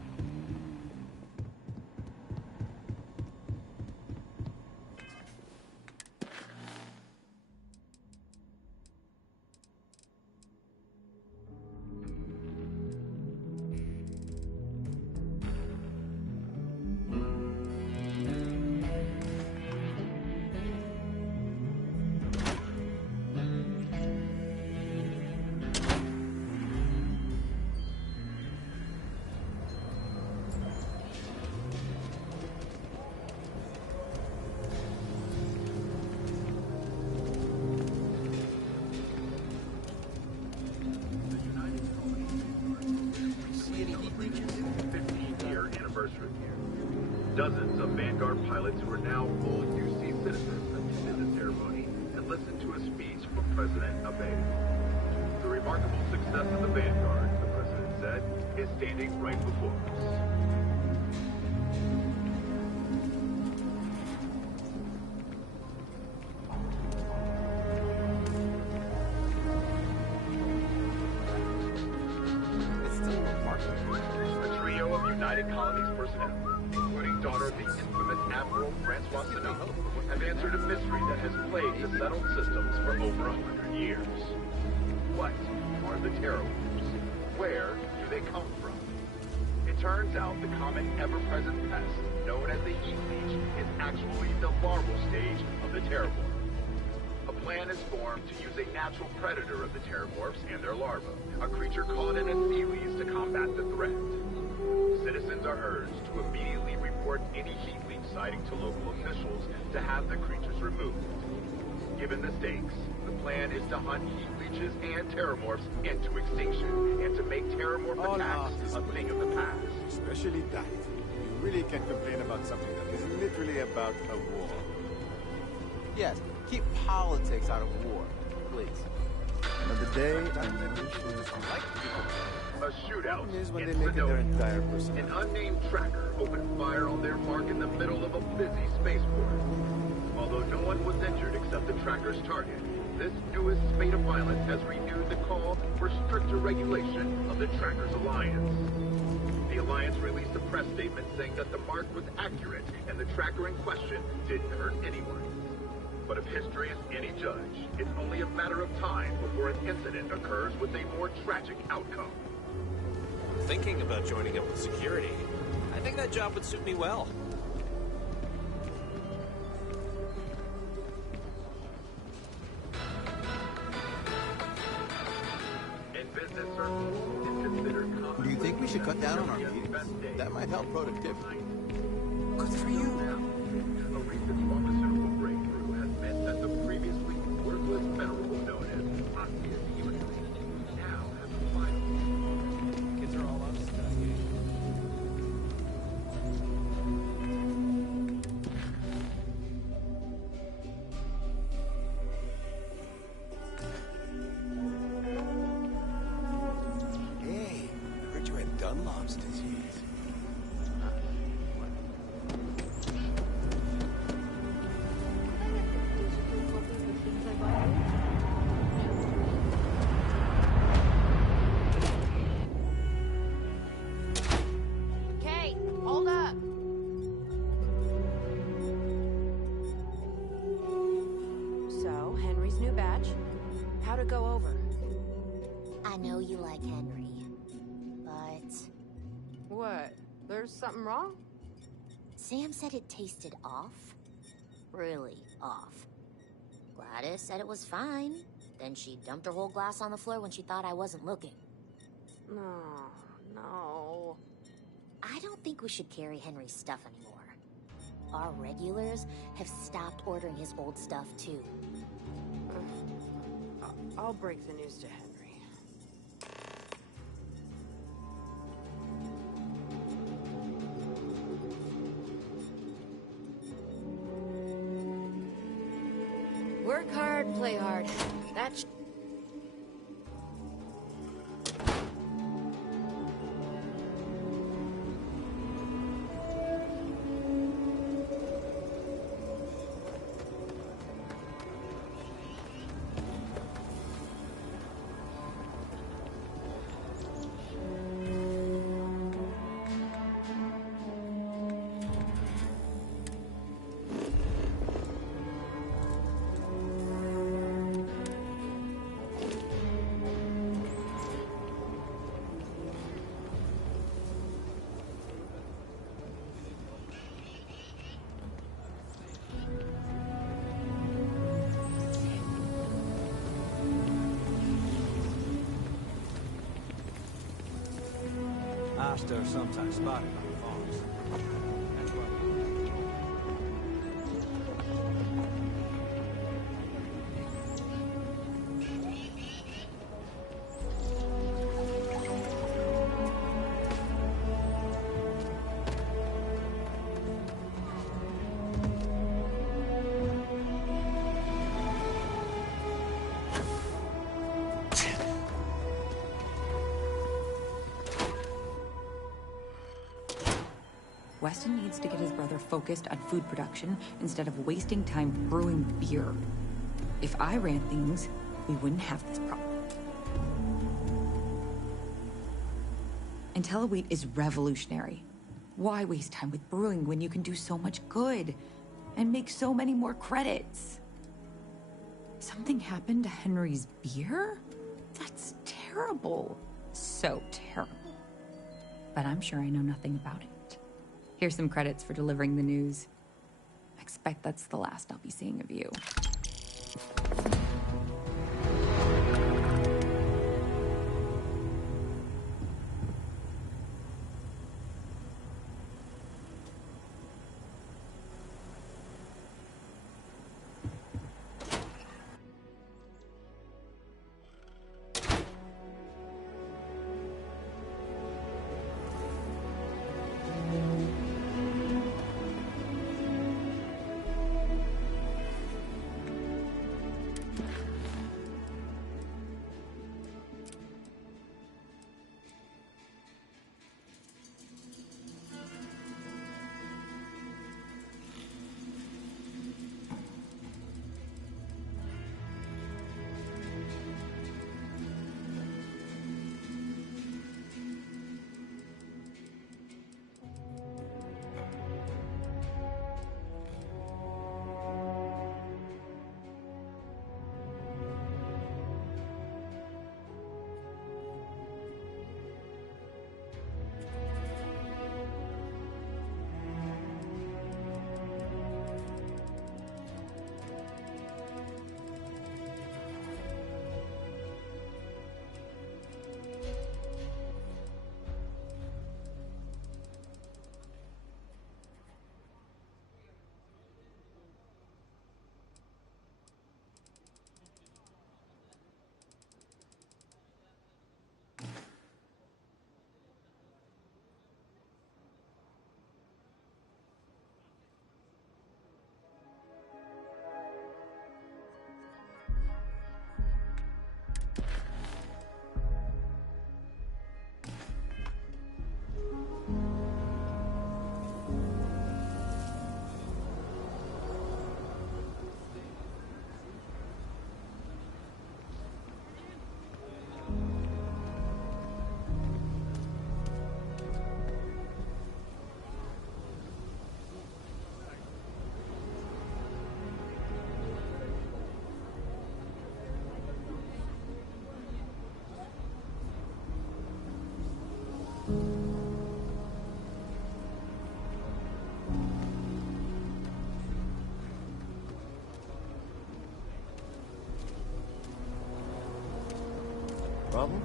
Dozens of Vanguard pilots who are now full UC citizens attended the ceremony and listened to a speech from President Abe. The remarkable success of the Vanguard, the President said, is standing right before us. Colonies personnel, including daughter of the infamous Admiral Francois Sinaud, have answered a mystery that has plagued the settled systems for over 100 years. What are the Terror Wars? Where do they come from? It turns out the common ever-present pest, known as the heat leech, is actually the larval stage of the Terrormorph. A plan is formed to use a natural predator of the Terrormorphs and their larvae, a creature caught in a sea leech, to combat the threat. Citizens are urged to immediately report any heat leech sighting to local officials to have the creatures removed. Given the stakes, the plan is to hunt heat leeches and terrormorphs into extinction, and to make terrormorph attacks a thing of the past. Especially that. You really can't complain about something that is literally about a war. Yes, keep politics out of war, please. Another day, another shoes. A shootout is when in they make it their Sedona. entire personnel. An unnamed tracker opened fire on their mark in the middle of a busy spaceport. Although no one was injured except the tracker's target, this newest spate of violence has renewed the call for stricter regulation of the tracker's alliance. The alliance released a press statement saying that the mark was accurate and the tracker in question didn't hurt anyone. But if history is any judge, it's only a matter of time before an incident occurs with a more tragic outcome. Thinking about joining up with security. I think that job would suit me well. In business circles, it's considered common. Do you think we should cut down on our meetings? That might help productivity. Good for you. A recent pharmaceutical breakthrough has meant that the previously worthless mineral known as oxyacetylene now has a final. Kids are all up to that game. Hey, I heard you had Dunlop's disease. Kate, hold up. So, Henry's new badge. How'd it go over? I know you like Henry, but What? There's something wrong? Sam said it tasted off. Really off. Gladys said it was fine. Then she dumped her whole glass on the floor when she thought I wasn't looking. No. I don't think we should carry Henry's stuff anymore. Our regulars have stopped ordering his old stuff too. I'll break the news to Henry. Work hard, play hard. That's... Asta are sometimes spotted on farms. That's why. Weston needs to get his brother focused on food production instead of wasting time brewing beer. If I ran things, we wouldn't have this problem. IntelliWheat is revolutionary. Why waste time with brewing when you can do so much good and make so many more credits? Something happened to Henry's beer? That's terrible. So terrible. But I'm sure I know nothing about it. Here's some credits for delivering the news. I expect that's the last I'll be seeing of you. Problem?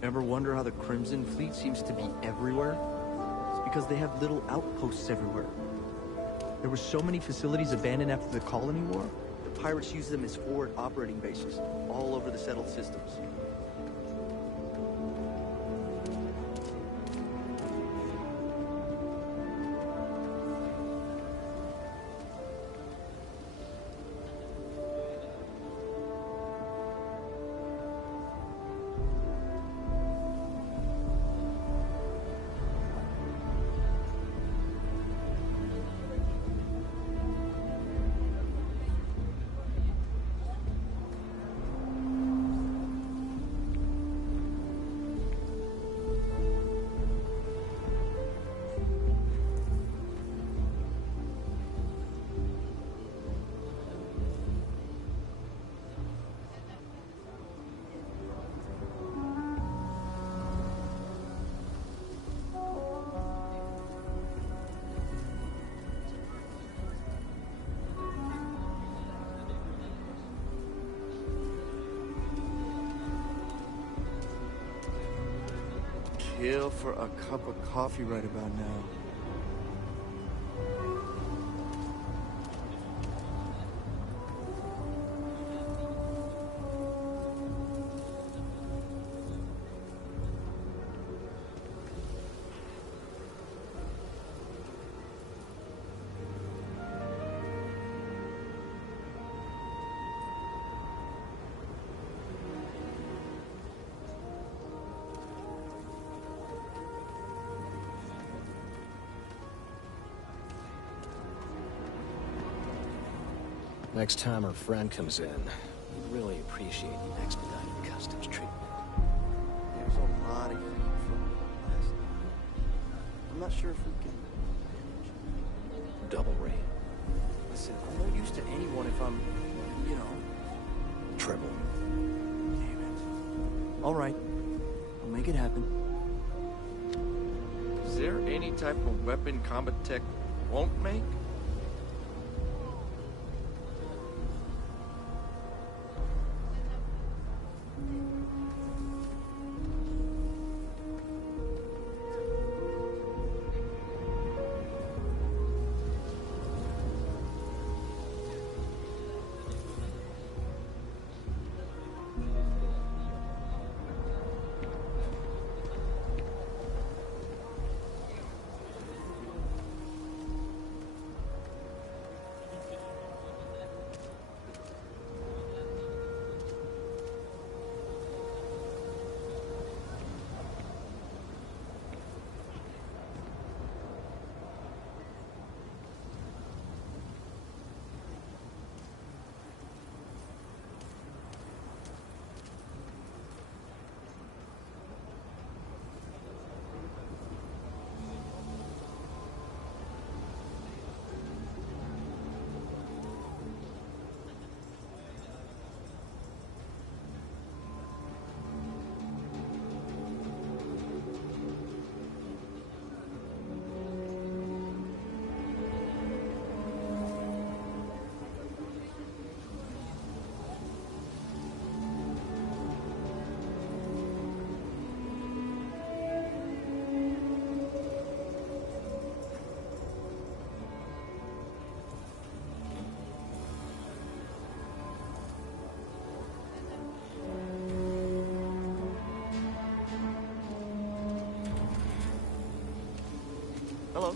Ever wonder how the Crimson Fleet seems to be everywhere? It's because they have little outposts everywhere. There were so many facilities abandoned after the Colony War, the pirates used them as forward operating bases all over the settled systems. kill for a cup of coffee right about now. Next time her friend comes in, we'd really appreciate the expedited customs treatment. There's a lot of heat from last night. I'm not sure if we can manage. Double rate. Listen, I'm no use to anyone if I'm, you know... Triple. Damn it. All right. I'll make it happen. Is there any type of weapon combat tech won't make? Hello.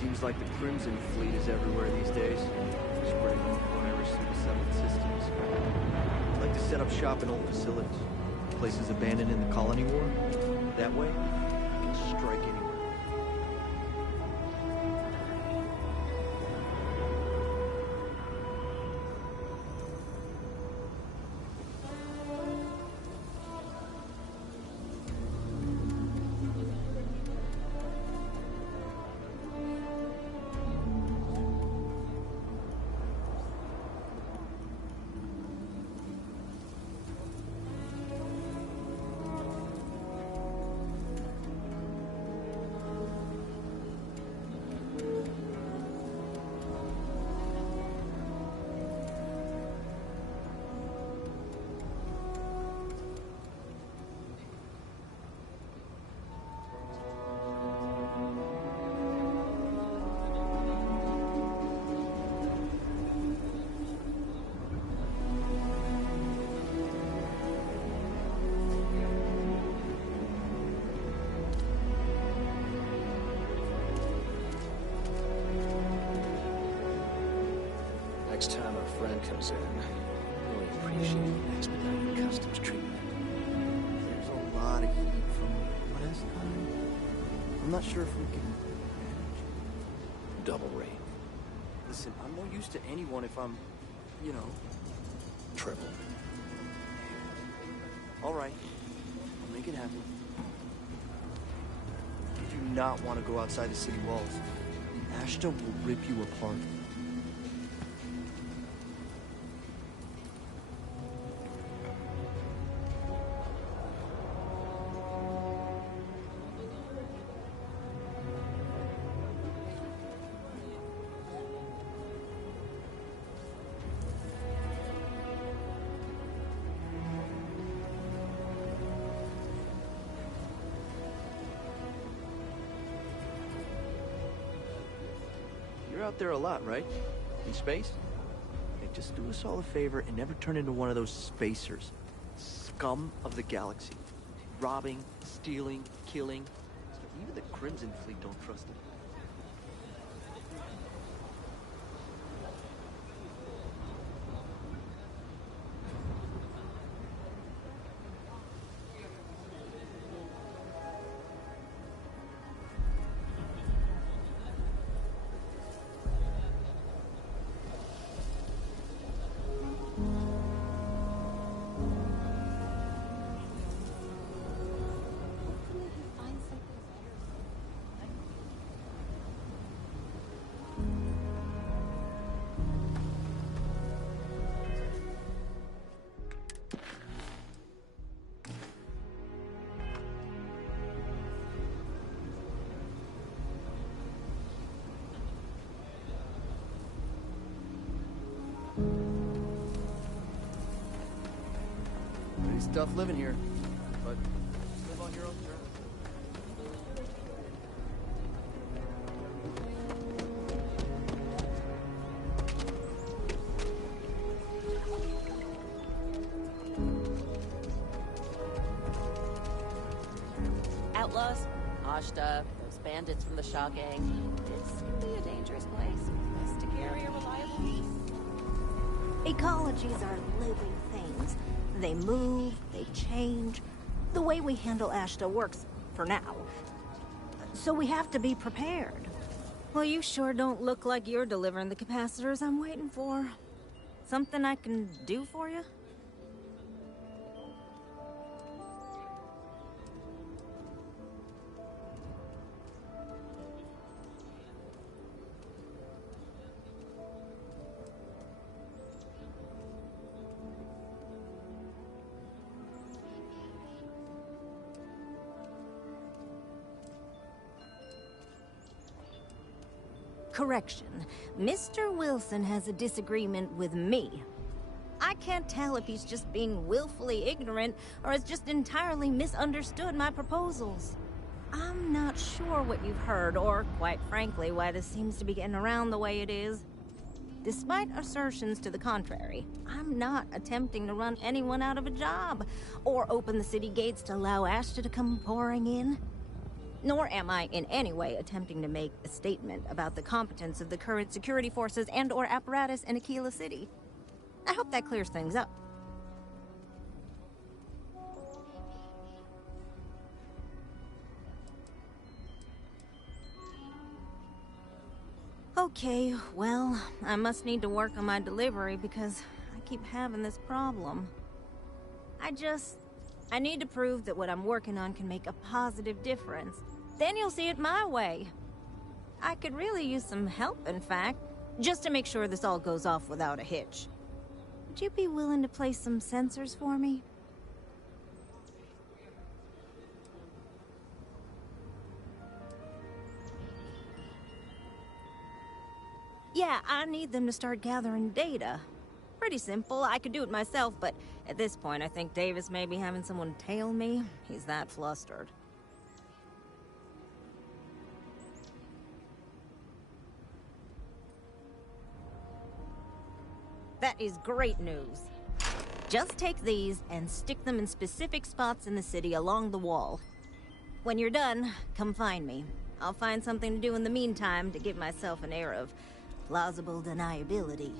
Seems like the Crimson Fleet is everywhere these days, spreading virus through the settled systems. I'd like to set up shop in old facilities, places abandoned in the colony war. That way, I can strike anywhere. Next time our friend comes in, really appreciate the expedited customs treatment. There's a lot of heat from last time. I'm not sure if we can manage. Double rate. Listen, I'm no use to anyone if I'm, you know... Triple. Damn All right. I'll make it happen. You do not want to go outside the city walls. Ashta will rip you apart. You're out there a lot, right? In space? Hey, just do us all a favor and never turn into one of those spacers. Scum of the galaxy. Robbing, stealing, killing. Even the Crimson Fleet don't trust them. Pretty tough living here, but live on your own terms. Outlaws, Ashta, those bandits from the Shaw gang. This can be a dangerous place. Best to carry a reliable piece. Ecologies are living things. They move, they change. The way we handle Ashta works for now. So we have to be prepared. Well, you sure don't look like you're delivering the capacitors I'm waiting for. Something I can do for you? Correction. Mr. Wilson has a disagreement with me. I can't tell if he's just being willfully ignorant or has just entirely misunderstood my proposals. I'm not sure what you've heard or, quite frankly, why this seems to be getting around the way it is. Despite assertions to the contrary, I'm not attempting to run anyone out of a job or open the city gates to allow Ashta to come pouring in. Nor am I in any way attempting to make a statement about the competence of the current security forces and/or apparatus in Aquila City. I hope that clears things up. Okay, well, I must need to work on my delivery because I keep having this problem. I need to prove that what I'm working on can make a positive difference. Then you'll see it my way. I could really use some help, in fact, just to make sure this all goes off without a hitch. Would you be willing to place some sensors for me? Yeah, I need them to start gathering data. Pretty simple. I could do it myself, but at this point, I think Davis may be having someone tail me. He's that flustered. That is great news. Just take these and stick them in specific spots in the city along the wall. When you're done, come find me. I'll find something to do in the meantime to give myself an air of plausible deniability.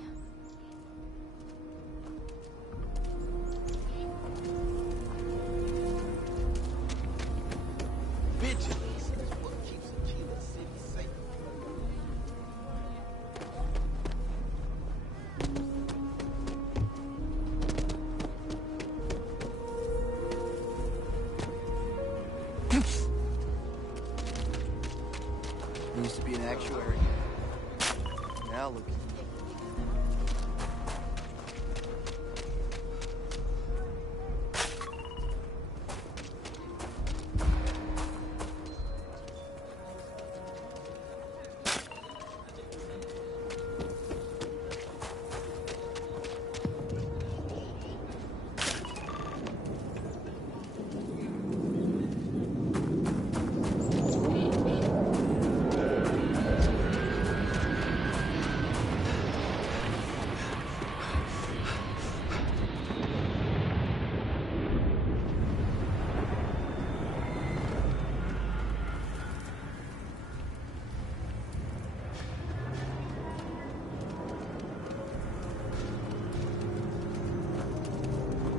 Vigilance is what keeps Aquila City safe. I used to be an actuary. Now look at me.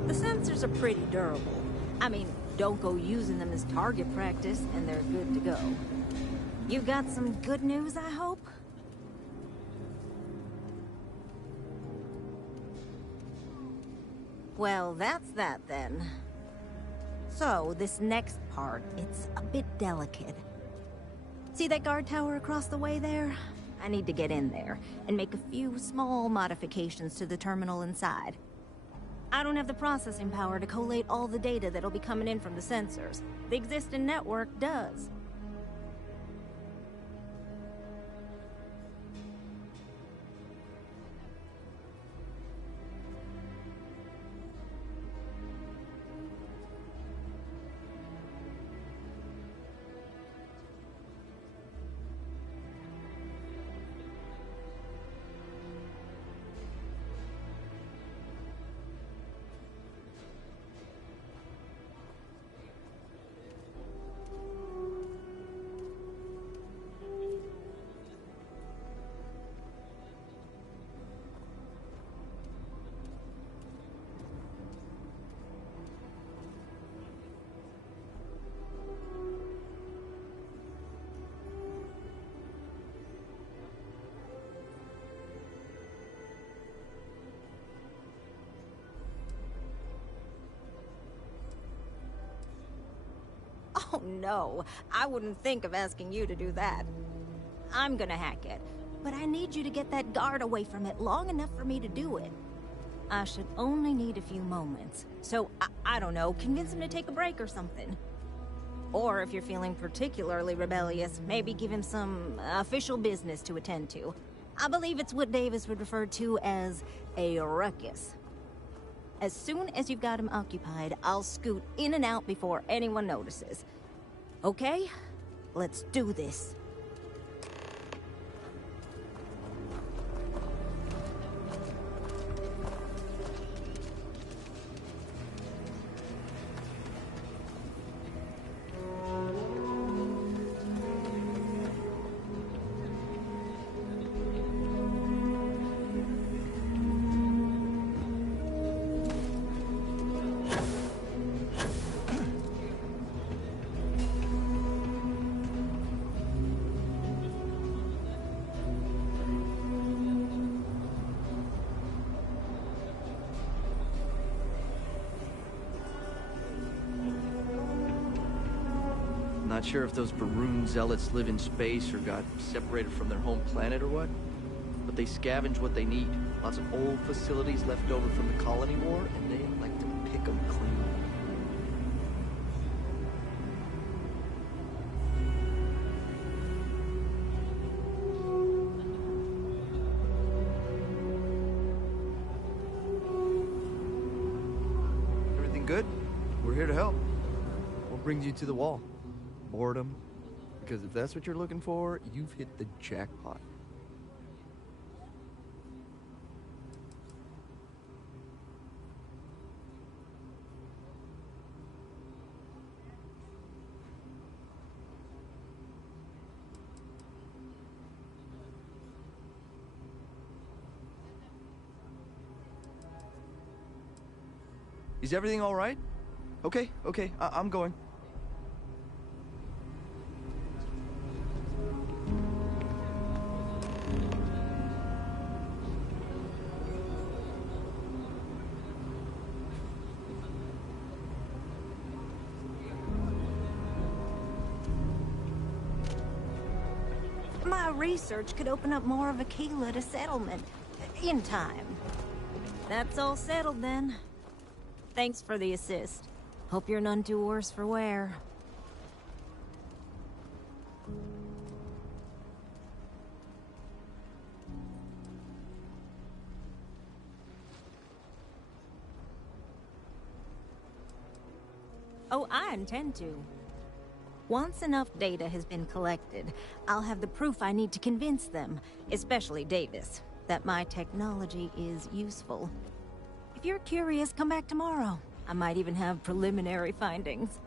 The sensors are pretty durable. I mean, don't go using them as target practice, and they're good to go. You got some good news, I hope? Well, that's that then. So, this next part, it's a bit delicate. See that guard tower across the way there? I need to get in there and make a few small modifications to the terminal inside. I don't have the processing power to collate all the data that'll be coming in from the sensors. The existing network does. Oh no, I wouldn't think of asking you to do that. I'm gonna hack it, but I need you to get that guard away from it long enough for me to do it. I should only need a few moments. So, I don't know, convince him to take a break or something. Or if you're feeling particularly rebellious, maybe give him some official business to attend to. I believe it's what Davis would refer to as a ruckus. As soon as you've got him occupied, I'll scoot in and out before anyone notices. Okay? Let's do this. Not sure if those Baroon zealots live in space or got separated from their home planet or what, but they scavenge what they need. Lots of old facilities left over from the colony war, and they like to pick them clean. Everything good? We're here to help. What brings you to the wall? Boredom? Because if that's what you're looking for, you've hit the jackpot. Is everything all right? Okay, I'm going. My research could open up more of Aquila to settlement. In time. That's all settled then. Thanks for the assist. Hope you're none too worse for wear. Oh, I intend to. Once enough data has been collected, I'll have the proof I need to convince them, especially Davis, that my technology is useful. If you're curious, come back tomorrow. I might even have preliminary findings.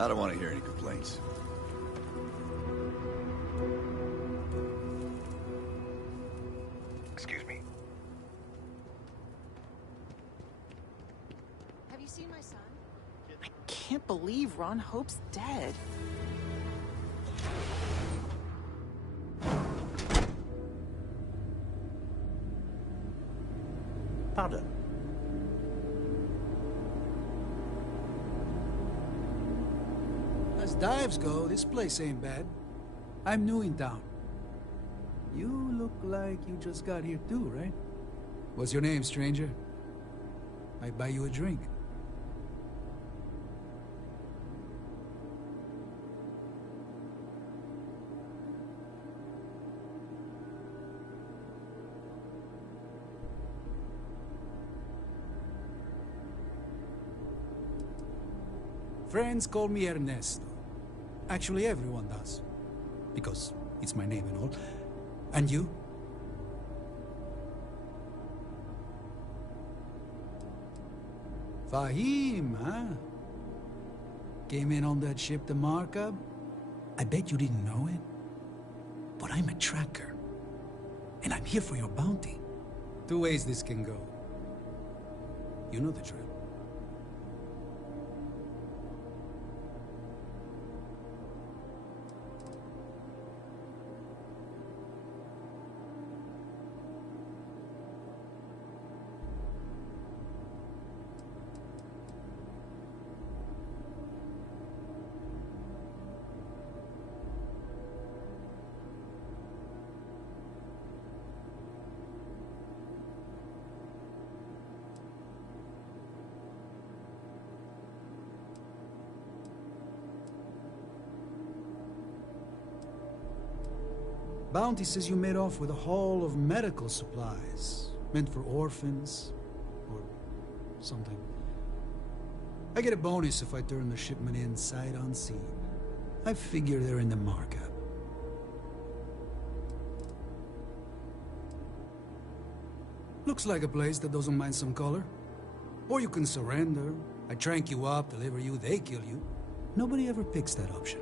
I don't want to hear any complaints. Excuse me. Have you seen my son? I can't believe Ron Hope's dead. Pardon? As dives go, this place ain't bad. I'm new in town. You look like you just got here too, right? What's your name, stranger? Might buy you a drink. Friends call me Ernesto. Actually, everyone does. Because it's my name and all. And you? Fahim, huh? Came in on that ship, the Markup? I bet you didn't know it. But I'm a tracker. And I'm here for your bounty. Two ways this can go. You know the drill. Bounty says you made off with a haul of medical supplies, meant for orphans, or something. I get a bonus if I turn the shipment in sight unseen. I figure they're in the markup. Looks like a place that doesn't mind some color. Or you can surrender. I trank you up, deliver you, they kill you. Nobody ever picks that option.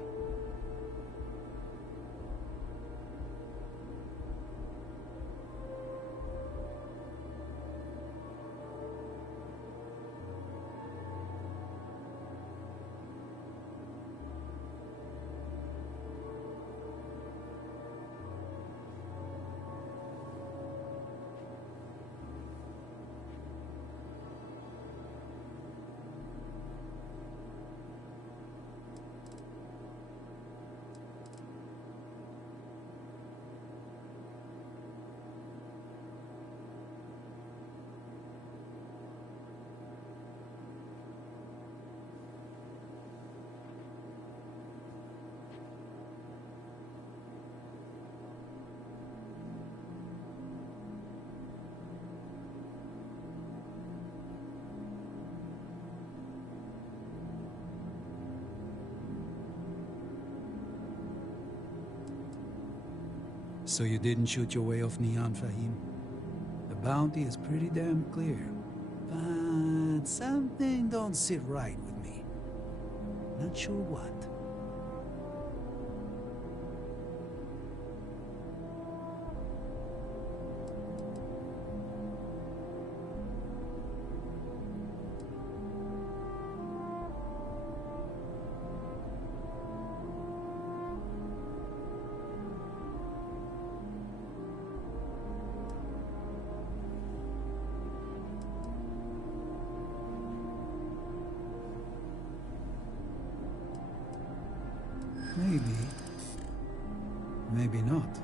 So you didn't shoot your way off Neon, Fahim? The bounty is pretty damn clear. But something don't sit right with me. Not sure what. Maybe. Maybe not.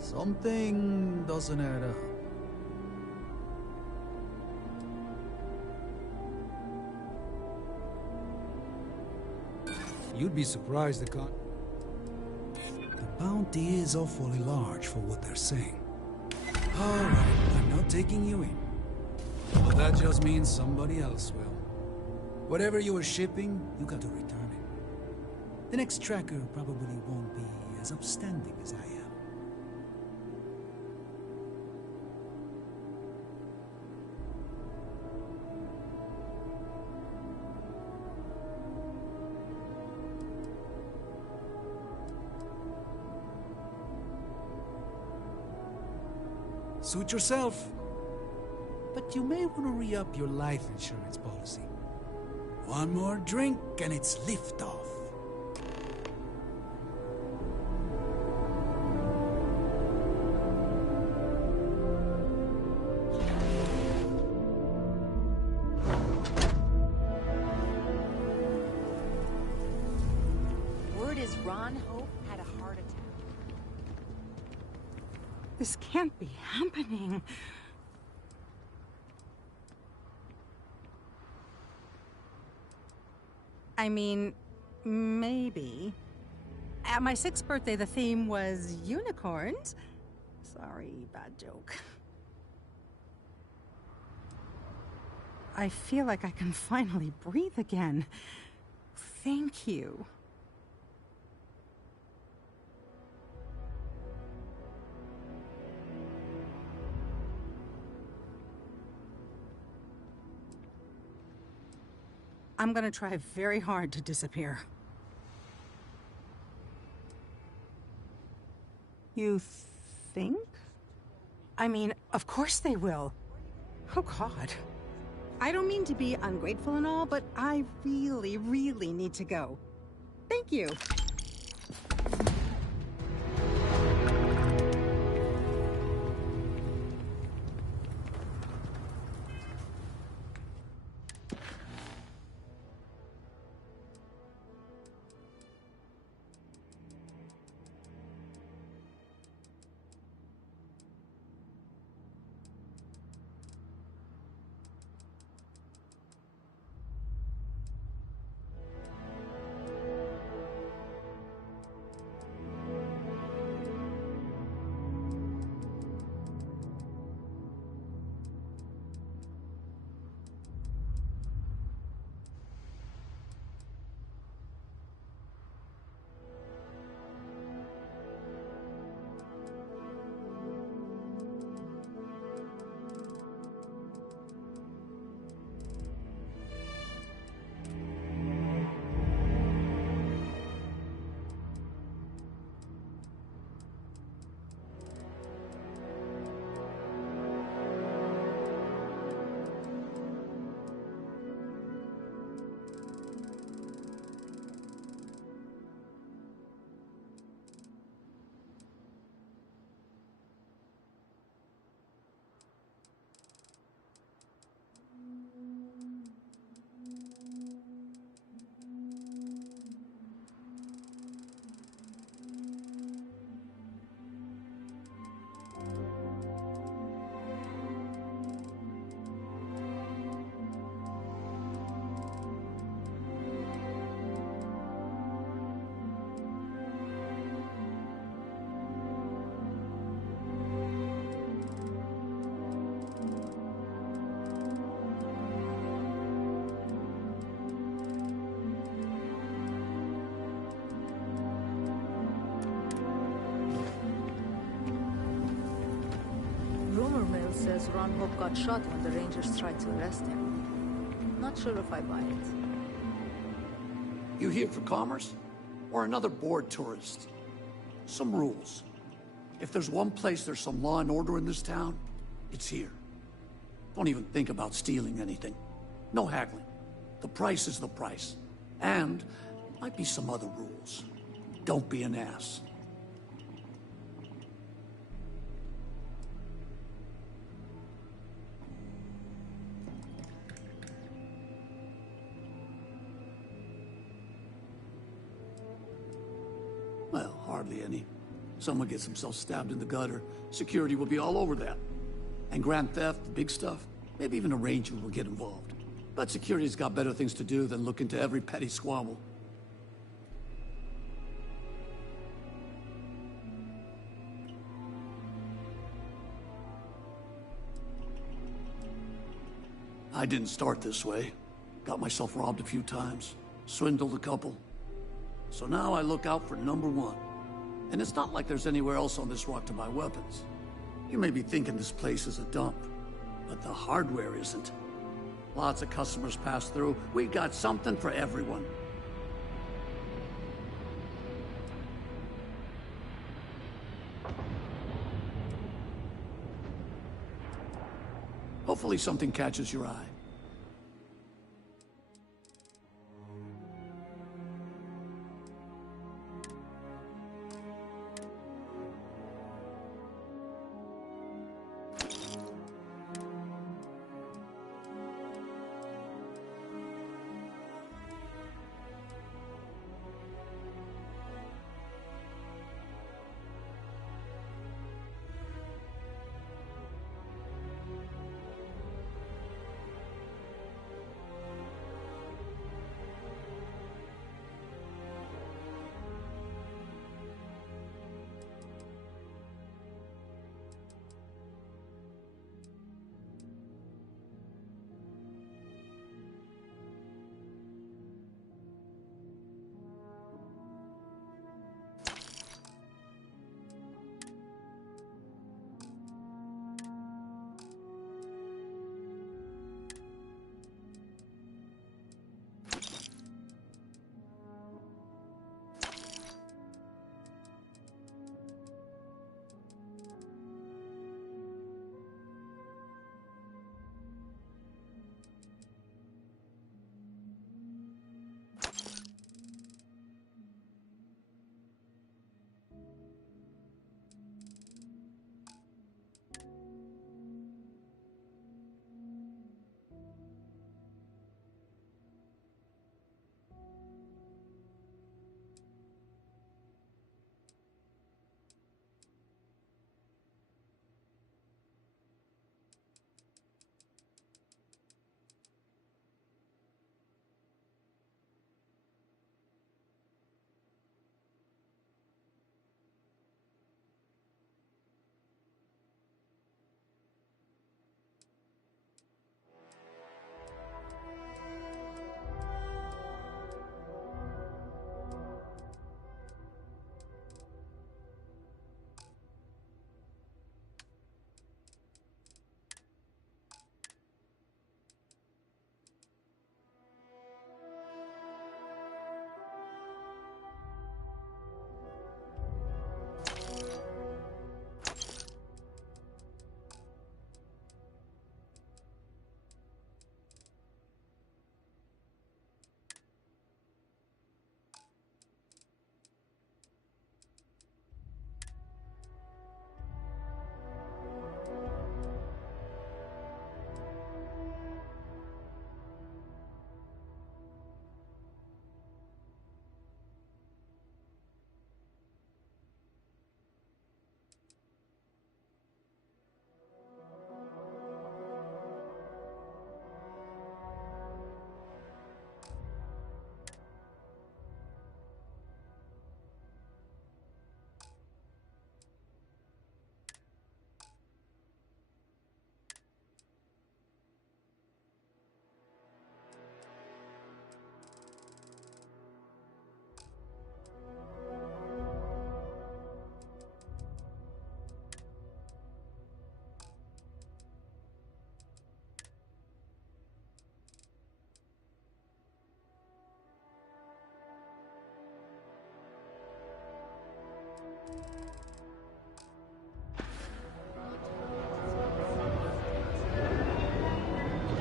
Something doesn't add up. You'd be surprised the bounty is awfully large for what they're saying. Alright, I'm not taking you in. But that just means somebody else will. Whatever you were shipping, you got to return it. The next tracker probably won't be as upstanding as I am. Suit yourself. But you may want to re-up your life insurance policy. One more drink and it's liftoff. Word is Ron Hope had a heart attack. This can't be happening. I mean, maybe. At my 6th birthday, the theme was unicorns. Sorry, bad joke. I feel like I can finally breathe again. Thank you. I'm gonna try very hard to disappear. You think? I mean, of course they will. Oh, God. I don't mean to be ungrateful and all, but I really, really need to go. Thank you. Rumor mill says Ron Hope got shot when the Rangers tried to arrest him. Not sure if I buy it. You here for commerce? Or another bored tourist? Some rules. If there's one place there's some law and order in this town, it's here. Don't even think about stealing anything. No haggling. The price is the price. And might be some other rules. Don't be an ass. Well, hardly any. Someone gets himself stabbed in the gutter, security will be all over that. And grand theft, the big stuff, maybe even a ranger will get involved. But security's got better things to do than look into every petty squabble. I didn't start this way. Got myself robbed a few times, swindled a couple. So now I look out for number one. And it's not like there's anywhere else on this rock to buy weapons. You may be thinking this place is a dump, but the hardware isn't. Lots of customers pass through. We got something for everyone. Hopefully something catches your eye.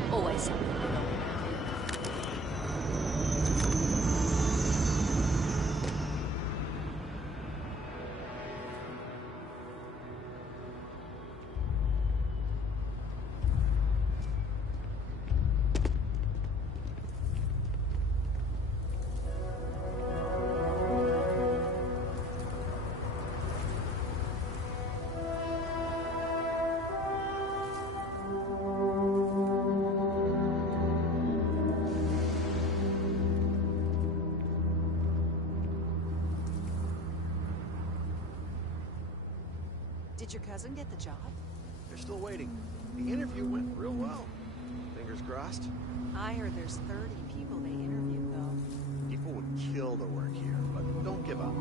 Always. Did your cousin get the job? They're still waiting. The interview went real well. Fingers Fingers crossed. I heard there's 30 people they interviewed, though. People would kill to work here, but don't give up.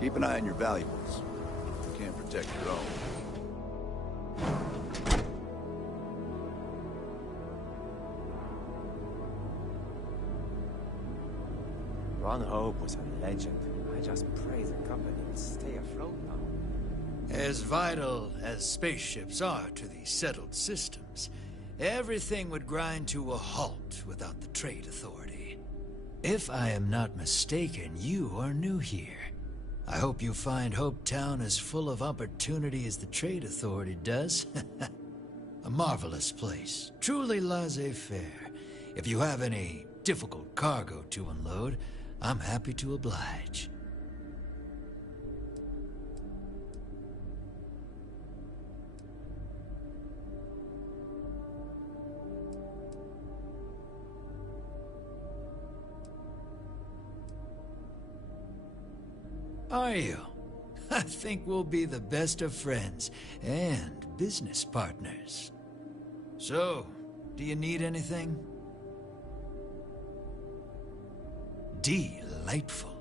Keep an eye on your valuables. You can't protect your own. Ron Hope was a legend. I just pray the company will stay afloat now. As vital as spaceships are to the settled systems, everything would grind to a halt without the Trade Authority. If I am not mistaken, you are new here. I hope you find Hope Town as full of opportunity as the Trade Authority does. A marvelous place, truly laissez-faire. If you have any difficult cargo to unload, I'm happy to oblige. Are you? I think we'll be the best of friends and business partners. So, do you need anything? Delightful.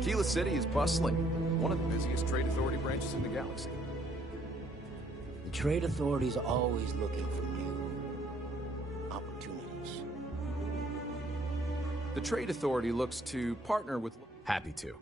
Keyless City is bustling. One of the busiest trade authority branches in the galaxy. The trade authority's always looking for new opportunities. The trade authority looks to partner with... Happy to.